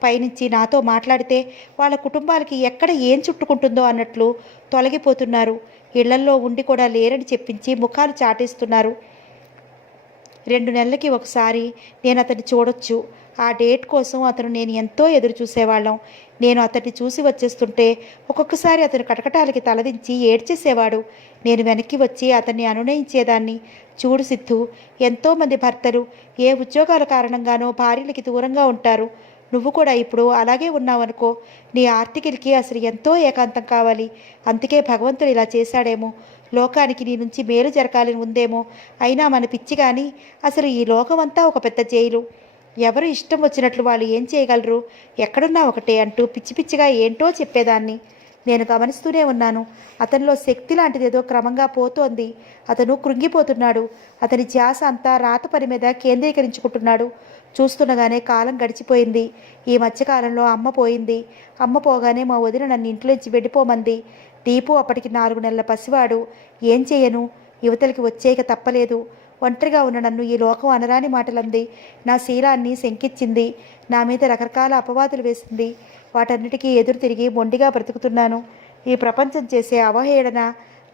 పైనుంచి నాతో మాట్లాడితే వాళ్ళ కుటుంబాలకి ఎక్కడ ఏం చుట్టుకుంటుందో అన్నట్లు తొలగిపోతున్నారు. ఇళ్లల్లో ఉండి కూడా లేరని చెప్పించి ముఖాలు చాటేస్తున్నారు. 2 నెలలకి ఒకసారి నేను అతన్ని చూడొచ్చు. ఆ డేట్ కోసం నేను ఎంతో ఎదురు చూసేవాళ్ళం. నేను అతన్ని చూసి వచ్చేస్తుంటే ఒక్కొక్కసారి అతను కటకటాలకి తలదించి ఏడ్చేసేవాడు. నేను వెనక్కి వచ్చి అతన్ని అనునయించేదాన్ని. చూడు సిద్ధు, ఎంతోమంది భర్తలు ఏ ఉద్యోగాల కారణంగానో భార్యలకి దూరంగా ఉంటారు. నువ్వు కూడా ఇప్పుడు అలాగే ఉన్నావనుకో. నీ ఆర్టికల్కి అసలు ఎంతో ఏకాంతం కావాలి. అందుకే భగవంతుడు ఇలా చేశాడేమో. లోకానికి నీ నుంచి మేలు జరగాలని ఉందేమో. అయినా మన పిచ్చి కానీ అసలు ఈ లోకమంతా ఒక పెద్ద జైలు. ఎవరు ఇష్టం వచ్చినట్లు వాళ్ళు ఏం చేయగలరు? ఎక్కడున్నా ఒకటే అంటూ పిచ్చి పిచ్చిగా ఏంటో చెప్పేదాన్ని. నేను గమనిస్తూనే ఉన్నాను. అతనిలో శక్తి లాంటిదేదో క్రమంగా పోతోంది. అతను కృంగిపోతున్నాడు. అతని ధ్యాస అంతా రాత పని మీద కేంద్రీకరించుకుంటున్నాడు. చూస్తుండగానే కాలం గడిచిపోయింది. ఈ మధ్యకాలంలో అమ్మ పోయింది. అమ్మ పోగానే మా వదిన నన్ను ఇంట్లోంచి వెళ్ళిపోమంది. దీపు అప్పటికి 4 నెలల పసివాడు. ఏం చేయను? యువతలకి వచ్చేయక తప్పలేదు. ఒంటరిగా ఉన్న నన్ను ఈ లోకం అనరాని మాటలంది. నా శీలాన్ని శంకించింది. నా మీద రకరకాల అపవాదులు వేసింది. వాటన్నిటికీ ఎదురు తిరిగి మొండిగా బ్రతుకుతున్నాను. ఈ ప్రపంచం చేసే అవహేళన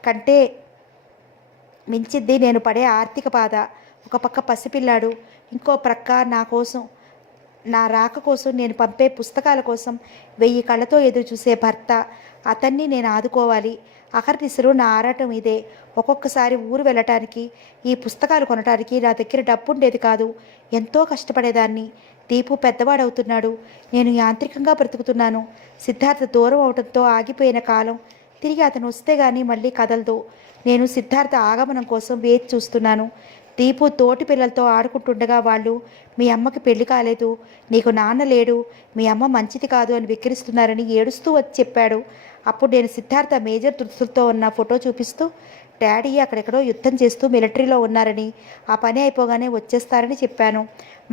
కంటే మించింది నేను పడే ఆర్థిక బాధ. ఒక పక్క పసిపిల్లాడు. ఇంకో ప్రక్క నా రాక కోసం నేను పంపే పుస్తకాల కోసం 1000 కళ్ళతో ఎదురు చూసే భర్త. అతన్ని నేను ఆదుకోవాలి. అహర్నిశలు నా ఆరాటం ఇదే. ఒక్కొక్కసారి ఊరు వెళ్ళటానికి, ఈ పుస్తకాలు కొనటానికి నా దగ్గర డబ్బు ఉండేది కాదు. ఎంతో కష్టపడేదాన్ని. దీపు పెద్దవాడవుతున్నాడు. నేను యాంత్రికంగా బ్రతుకుతున్నాను. సిద్ధార్థ దూరం అవడంతో ఆగిపోయిన కాలం తిరిగి అతను వస్తే గానీ మళ్ళీ కదలదు. నేను సిద్ధార్థ ఆగమనం కోసం వేచి చూస్తున్నాను. దీపు తోటి పిల్లలతో ఆడుకుంటుండగా వాళ్ళు, మీ అమ్మకి పెళ్లి కాలేదు, నీకు నాన్న లేడు, మీ అమ్మ మంచిది కాదు అని విక్కిరిస్తున్నారని ఏడుస్తూ వచ్చి చెప్పాడు. అప్పుడు నేను సిద్ధార్థ మేజర్ దుస్తులతో ఉన్న ఫోటో చూపిస్తూ, డాడీ అక్కడెక్కడో యుద్ధం చేస్తూ మిలిటరీలో ఉన్నారని, ఆ పని అయిపోగానే వచ్చేస్తారని చెప్పాను.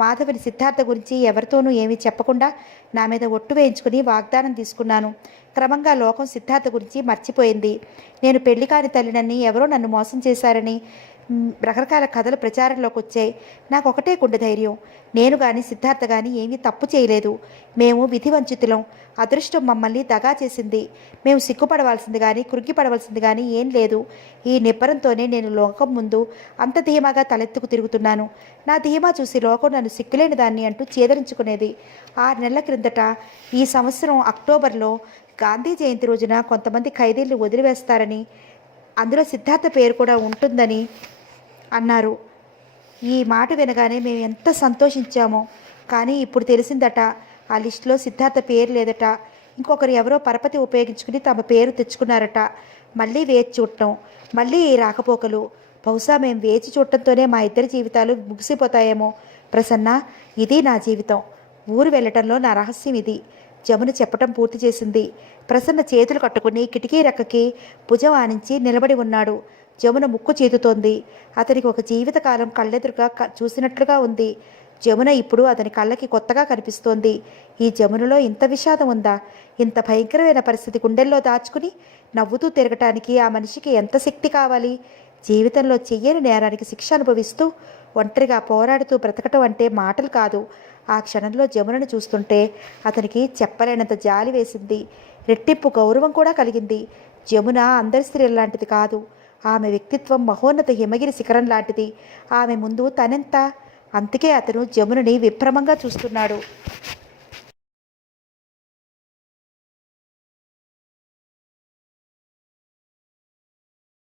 మాధవిని సిద్ధార్థ గురించి ఎవరితోనూ ఏమీ చెప్పకుండా నా మీద ఒట్టు వేయించుకుని వాగ్దానం తీసుకున్నాను. క్రమంగా లోకం సిద్ధార్థ గురించి మర్చిపోయింది. నేను పెళ్లి కాని తల్లినని, ఎవరో నన్ను మోసం చేశారని రకరకాల కథలు ప్రచారంలోకి వచ్చాయి. నాకు ఒకటే గుండె ధైర్యం. నేను కానీ సిద్ధార్థ కానీ ఏమీ తప్పు చేయలేదు. మేము విధివంచితులం. అదృష్టం మమ్మల్ని దగా చేసింది. మేము సిగ్గుపడవలసింది కానీ కృంగిపడవలసింది కానీ ఏం లేదు. ఈ నిబ్బరంతోనే నేను లోకం ముందు అంత ధీమాగా తలెత్తుకు తిరుగుతున్నాను. నా ధీమా చూసి లోకం నన్ను సిగ్గులేని దాన్ని అంటూ చేదరించుకునేది. 6 నెలల క్రిందట ఈ సంవత్సరం అక్టోబర్లో గాంధీ జయంతి రోజున కొంతమంది ఖైదీలను వదిలివేస్తారని, అందులో సిద్ధార్థ పేరు కూడా ఉంటుందని అన్నారు. ఈ మాట వినగానే మేము ఎంత సంతోషించామో. కానీ ఇప్పుడు తెలిసిందట ఆ లిస్టులో సిద్ధార్థ పేరు లేదట. ఇంకొకరు ఎవరో పరపతి ఉపయోగించుకుని తమ పేరు తెచ్చుకున్నారట. మళ్ళీ వేచి చూడటం, మళ్ళీ ఈ రాకపోకలు. బహుశా మేము వేచి చూడటంతోనే మా ఇద్దరి జీవితాలు ముగిసిపోతాయేమో. ప్రసన్న, ఇది నా జీవితం. ఊరు వెళ్ళటంలో నా రహస్యం ఇది. జమున చెప్పటం పూర్తి చేసింది. ప్రసన్న చేతులు కట్టుకుని కిటికీ రెక్కకి భుజం ఆనించి నిలబడి ఉన్నాడు. జమున ముక్కు చేతుతోంది. అతనికి ఒక జీవితకాలం కళ్ళెదురుగా చూసినట్లుగా ఉంది. జమున ఇప్పుడు అతని కళ్ళకి కొత్తగా కనిపిస్తోంది. ఈ జమునలో ఇంత విషాదం ఉందా? ఇంత భయంకరమైన పరిస్థితి గుండెల్లో దాచుకుని నవ్వుతూ తిరగటానికి ఆ మనిషికి ఎంత శక్తి కావాలి? జీవితంలో చెయ్యని నేరానికి శిక్ష అనుభవిస్తూ ఒంటరిగా పోరాడుతూ బ్రతకటం అంటే మాటలు కాదు. ఆ క్షణంలో జమునను చూస్తుంటే అతనికి చెప్పలేనంత జాలి వేసింది. రెట్టింపు గౌరవం కూడా కలిగింది. జమున అందరి స్త్రీల లాంటిది కాదు. ఆమె వ్యక్తిత్వం మహోన్నత హిమగిరి శిఖరం లాంటిది. ఆమె ముందు తనెంత? అందుకే అతను జమునని విభ్రమంగా చూస్తున్నాడు.